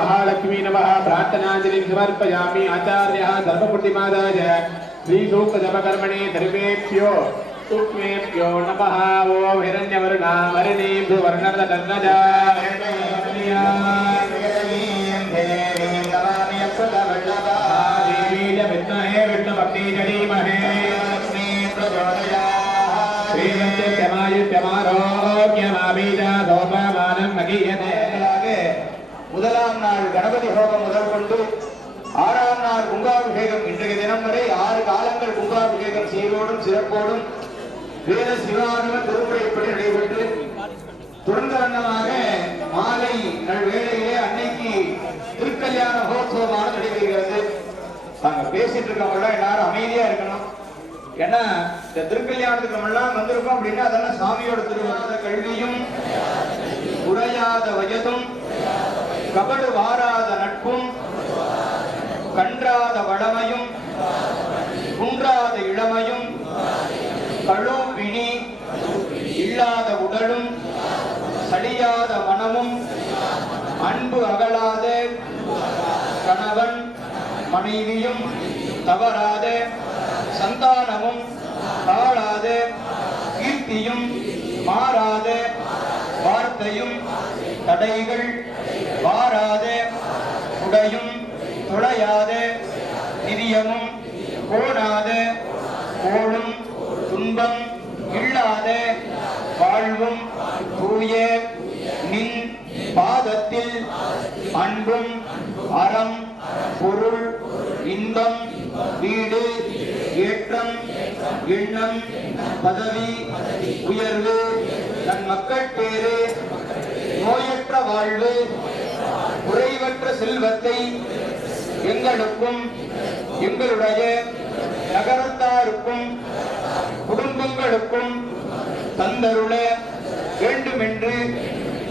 महालक्ष्मी नमः प्रार्थनांजलिं समर्पयामि आचार्यः सर्वपूर्तिमादाय श्रीसूक्तजपकर्मणे सर्वेभ्यो सूक्ष्मेभ्यो नमः ओम हिरण्यवर्णामरणीं वर्णरतन्नजा विद्महे विष्णुभक्ति च धीमहि लक्ष्मी प्रचोदयात् श्रीमत्यमायुष्यमारोग्यमाभिजातोपमानं मगीयते. முதலாம் நாள் கணபதி ஹோமம் முதல் கொண்டு 6ஆம் நாள் கும்பாபிஷேகம் இன்றைய தினம் வரை 6 காலங்கள் கும்பாபிஷேகம் சீரோடும் சிறப்போடும் வேத சிவானும திருமுறைப்படி நடைபெற்று தொடர்ந்த வண்ணமாக மாலை வேளையிலே அன்னைக்கு திருக்கல்யாண மகோத்சவமாக நடைபெறுகிறது. நாங்க பேசிட்டு இருக்கவங்க எல்லாரும் அமைதியா இருக்கணும். ஏன்னா இந்த திருக்கல்யாணத்துக்கு நம்ம எல்லாம் வந்திருக்கோம் அப்படின்னா அதெல்லாம் சாமியோட திருவிழாத கல்வியும் உரையாத வயதும் கபடு வாராத நட்பும் கன்றாத வளமையும் குன்றாத இளமையும் கழுவினி இல்லாத உடலும் சலியாத மனமும் அன்பு அகலாத கணவன் மனைவியும் தவறாத சந்தானமும் தாழாத கீர்த்தியும் மாறாத வார்த்தையும் தடைகள் வாராத உடையும் துளையாத நிதியமும் கோணாத கோளும் துன்பம் இல்லாத வாழ்வும் தூய நின் பாதத்தில் அன்பும் அறம் பொருள் இன்பம் வீடு ஏற்றம் எண்ணம் பதவி உயர்வு தன் மக்கள் பேரு நோயற்ற வாழ்வு குறைவற்ற செல்வத்தை எங்களுக்கும் எங்களுடைய நகரத்தாருக்கும் குடும்பங்களுக்கும் தந்தருள வேண்டுமென்று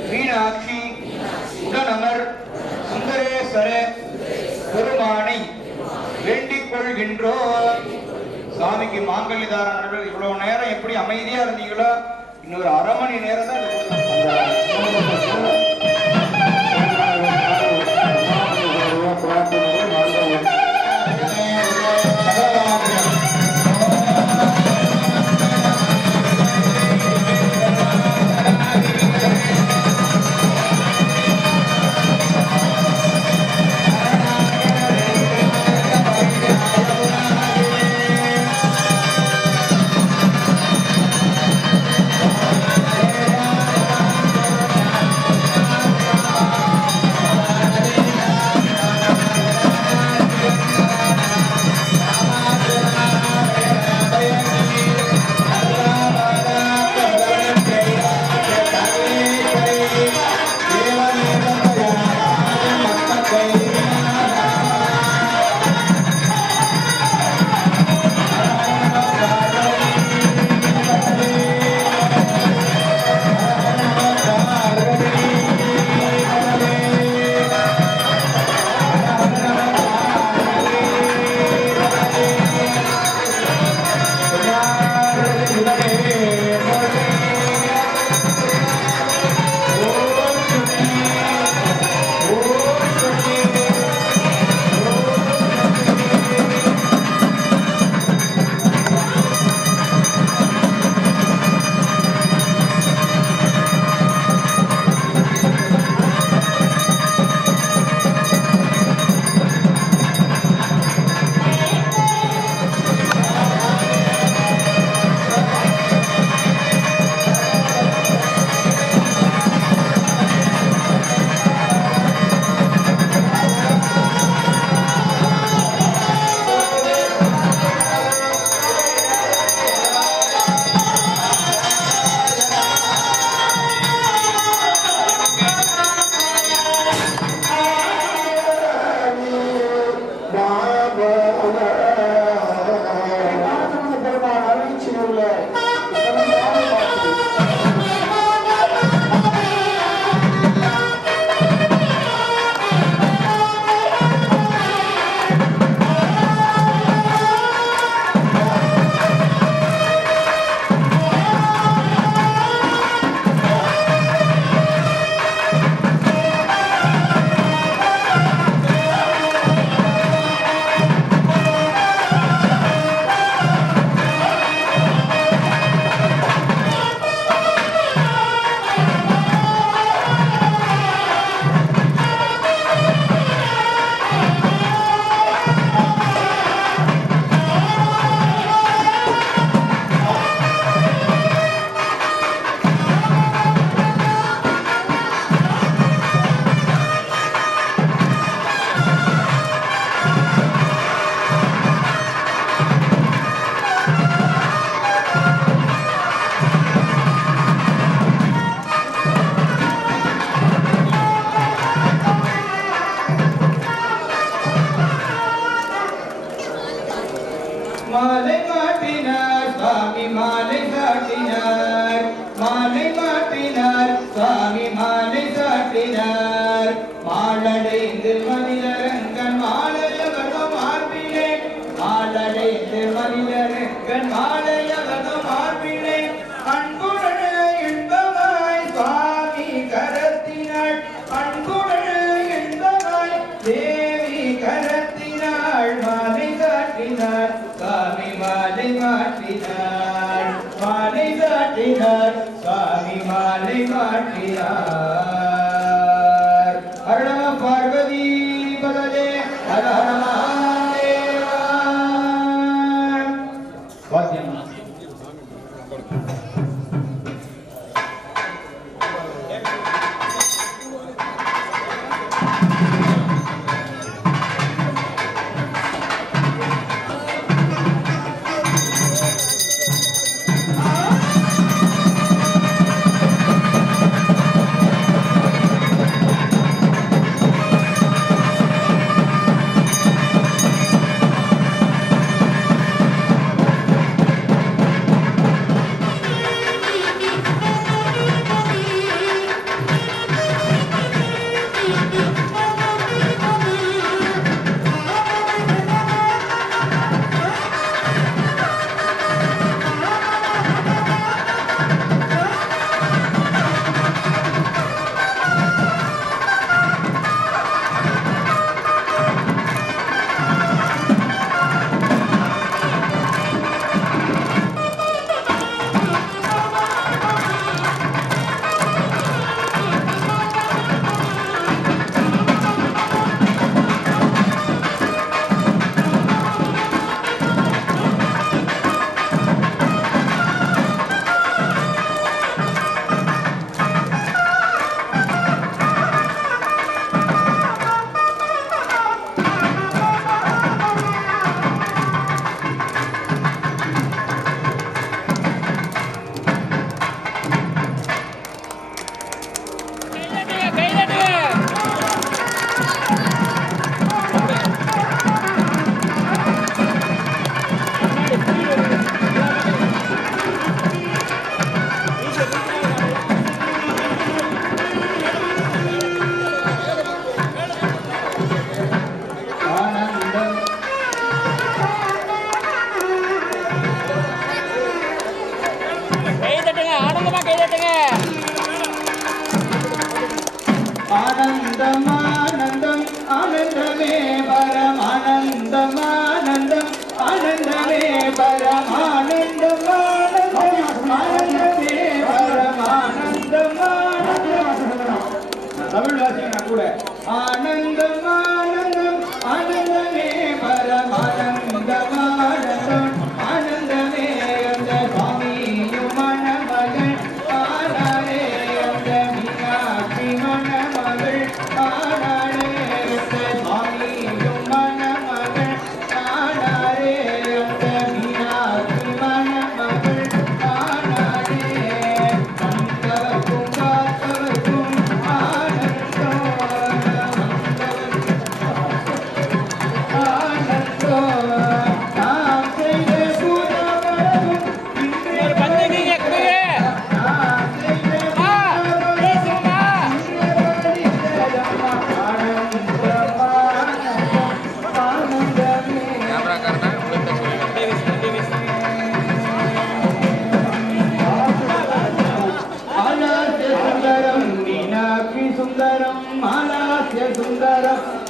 மீனாட்சி உடனமர் சுந்தரேஸ்வர பெருமானை வேண்டிக் கொள்கின்றோம். சாமிக்கு மாங்கல்யதார நடுவில் இவ்வளவு நேரம் எப்படி அமைதியா இருந்தீங்களோ இன்னொரு அரை மணி நேரம் தான் மாலை மாட்டினார் சுவாமி மாலை சாட்டினார் மாலை மாட்டினார் சுவாமி மாலை சாட்டினார் மாலடைந்து மனிதரங்கன் மாலையவனும் மார்பிலே மாலடைந்து மனிதரங்கன் மாலையவனும் மார்பிலே அன்புடன் இன்பமாய் சுவாமி கரத்தினாள் அன்புடன் இன்பமாய் தேவி கரத்தினாள் மாலை சாட்டினார் சுவாமி மாலை மாட்டினார் மாலை சாட்டினார் சுவாமி மாலை மாட்டினார் ஹர நம பார்வதி பதலே ஹர ஹர மகாதேவா வாத்தியம் தட்டுங்க, ஆனந்தமா கை தட்டுங்க. ஆனந்தம் ஆனந்தம் ஆனந்தமே பரமானந்தம் ஆனந்தம் ஆனந்தமே பரமானந்தம் ஆனந்தம் ஆனந்தமே பரமானந்தம் ஆனந்தம். தமிழ் வாசிங்க கூட. ஆனந்தம் ஆனந்தம் ஆனந்தமே பரமானந்தம் ஆனந்தம் ஆனந்தமே அந்த சுவாமியும் மணமகள் ஆனாரே அந்த மீனாட்சி மணமகள் ஆனாரே அந்த சுவாமியும் மணமகள் ஆனாரே அந்த மீனாட்சி மணமகள் ஆனாரே வந்தவர்க்கும் பார்த்தவர்க்கும் ஆனந்தம்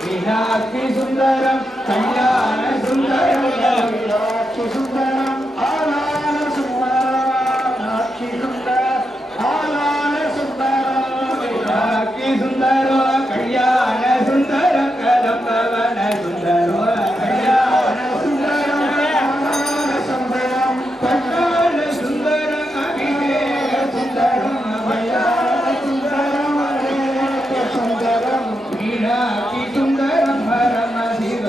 மீனாட்சி சுந்தரம் கல்யாண சுந்தரம் மீனாட்சி சுந்தரம் ஆலான சுந்தரம் மீனாட்சி சுந்தரம் ஆலான சுந்தரம் மீனாட்சி சுந்தரம் கல்யாண சுந்தரம் கலம்பவன சுந்தரம் கல்யாண சுந்தரம் ஆலான சுந்தரம் கல்யாண சுந்தரம் அபிஷேக சுந்தரம் கல்யாண சுந்தரம் அபிஷேக சுந்தரம் மீனாட்சி சுந்தரம் பரம சிவ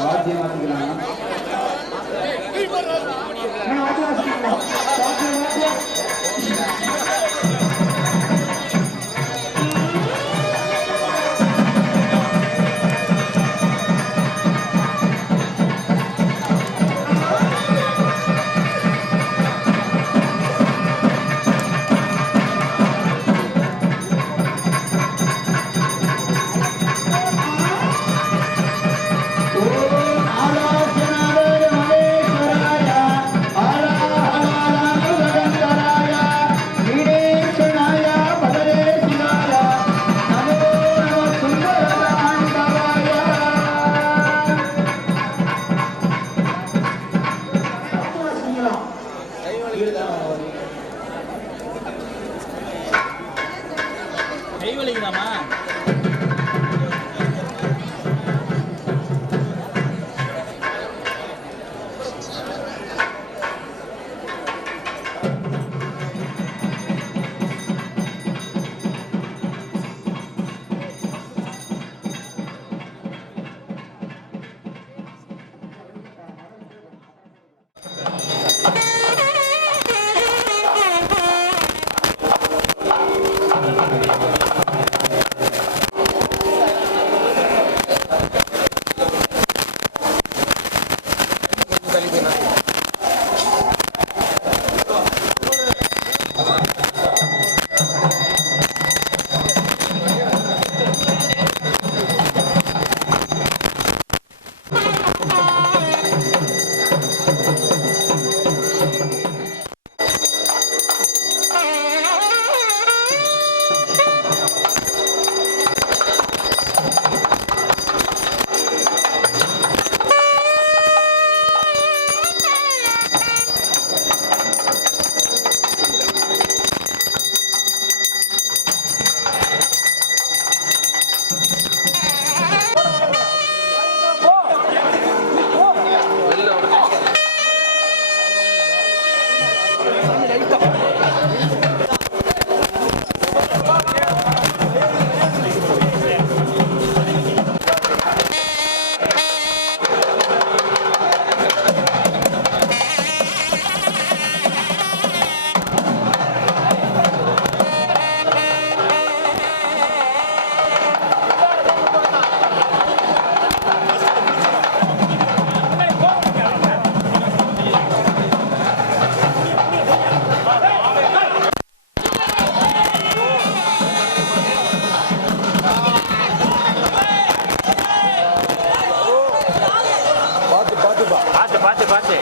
வாத்தியம் வாசிக்கலாம். ஆலா பார்த்து பார்த்து பார்த்து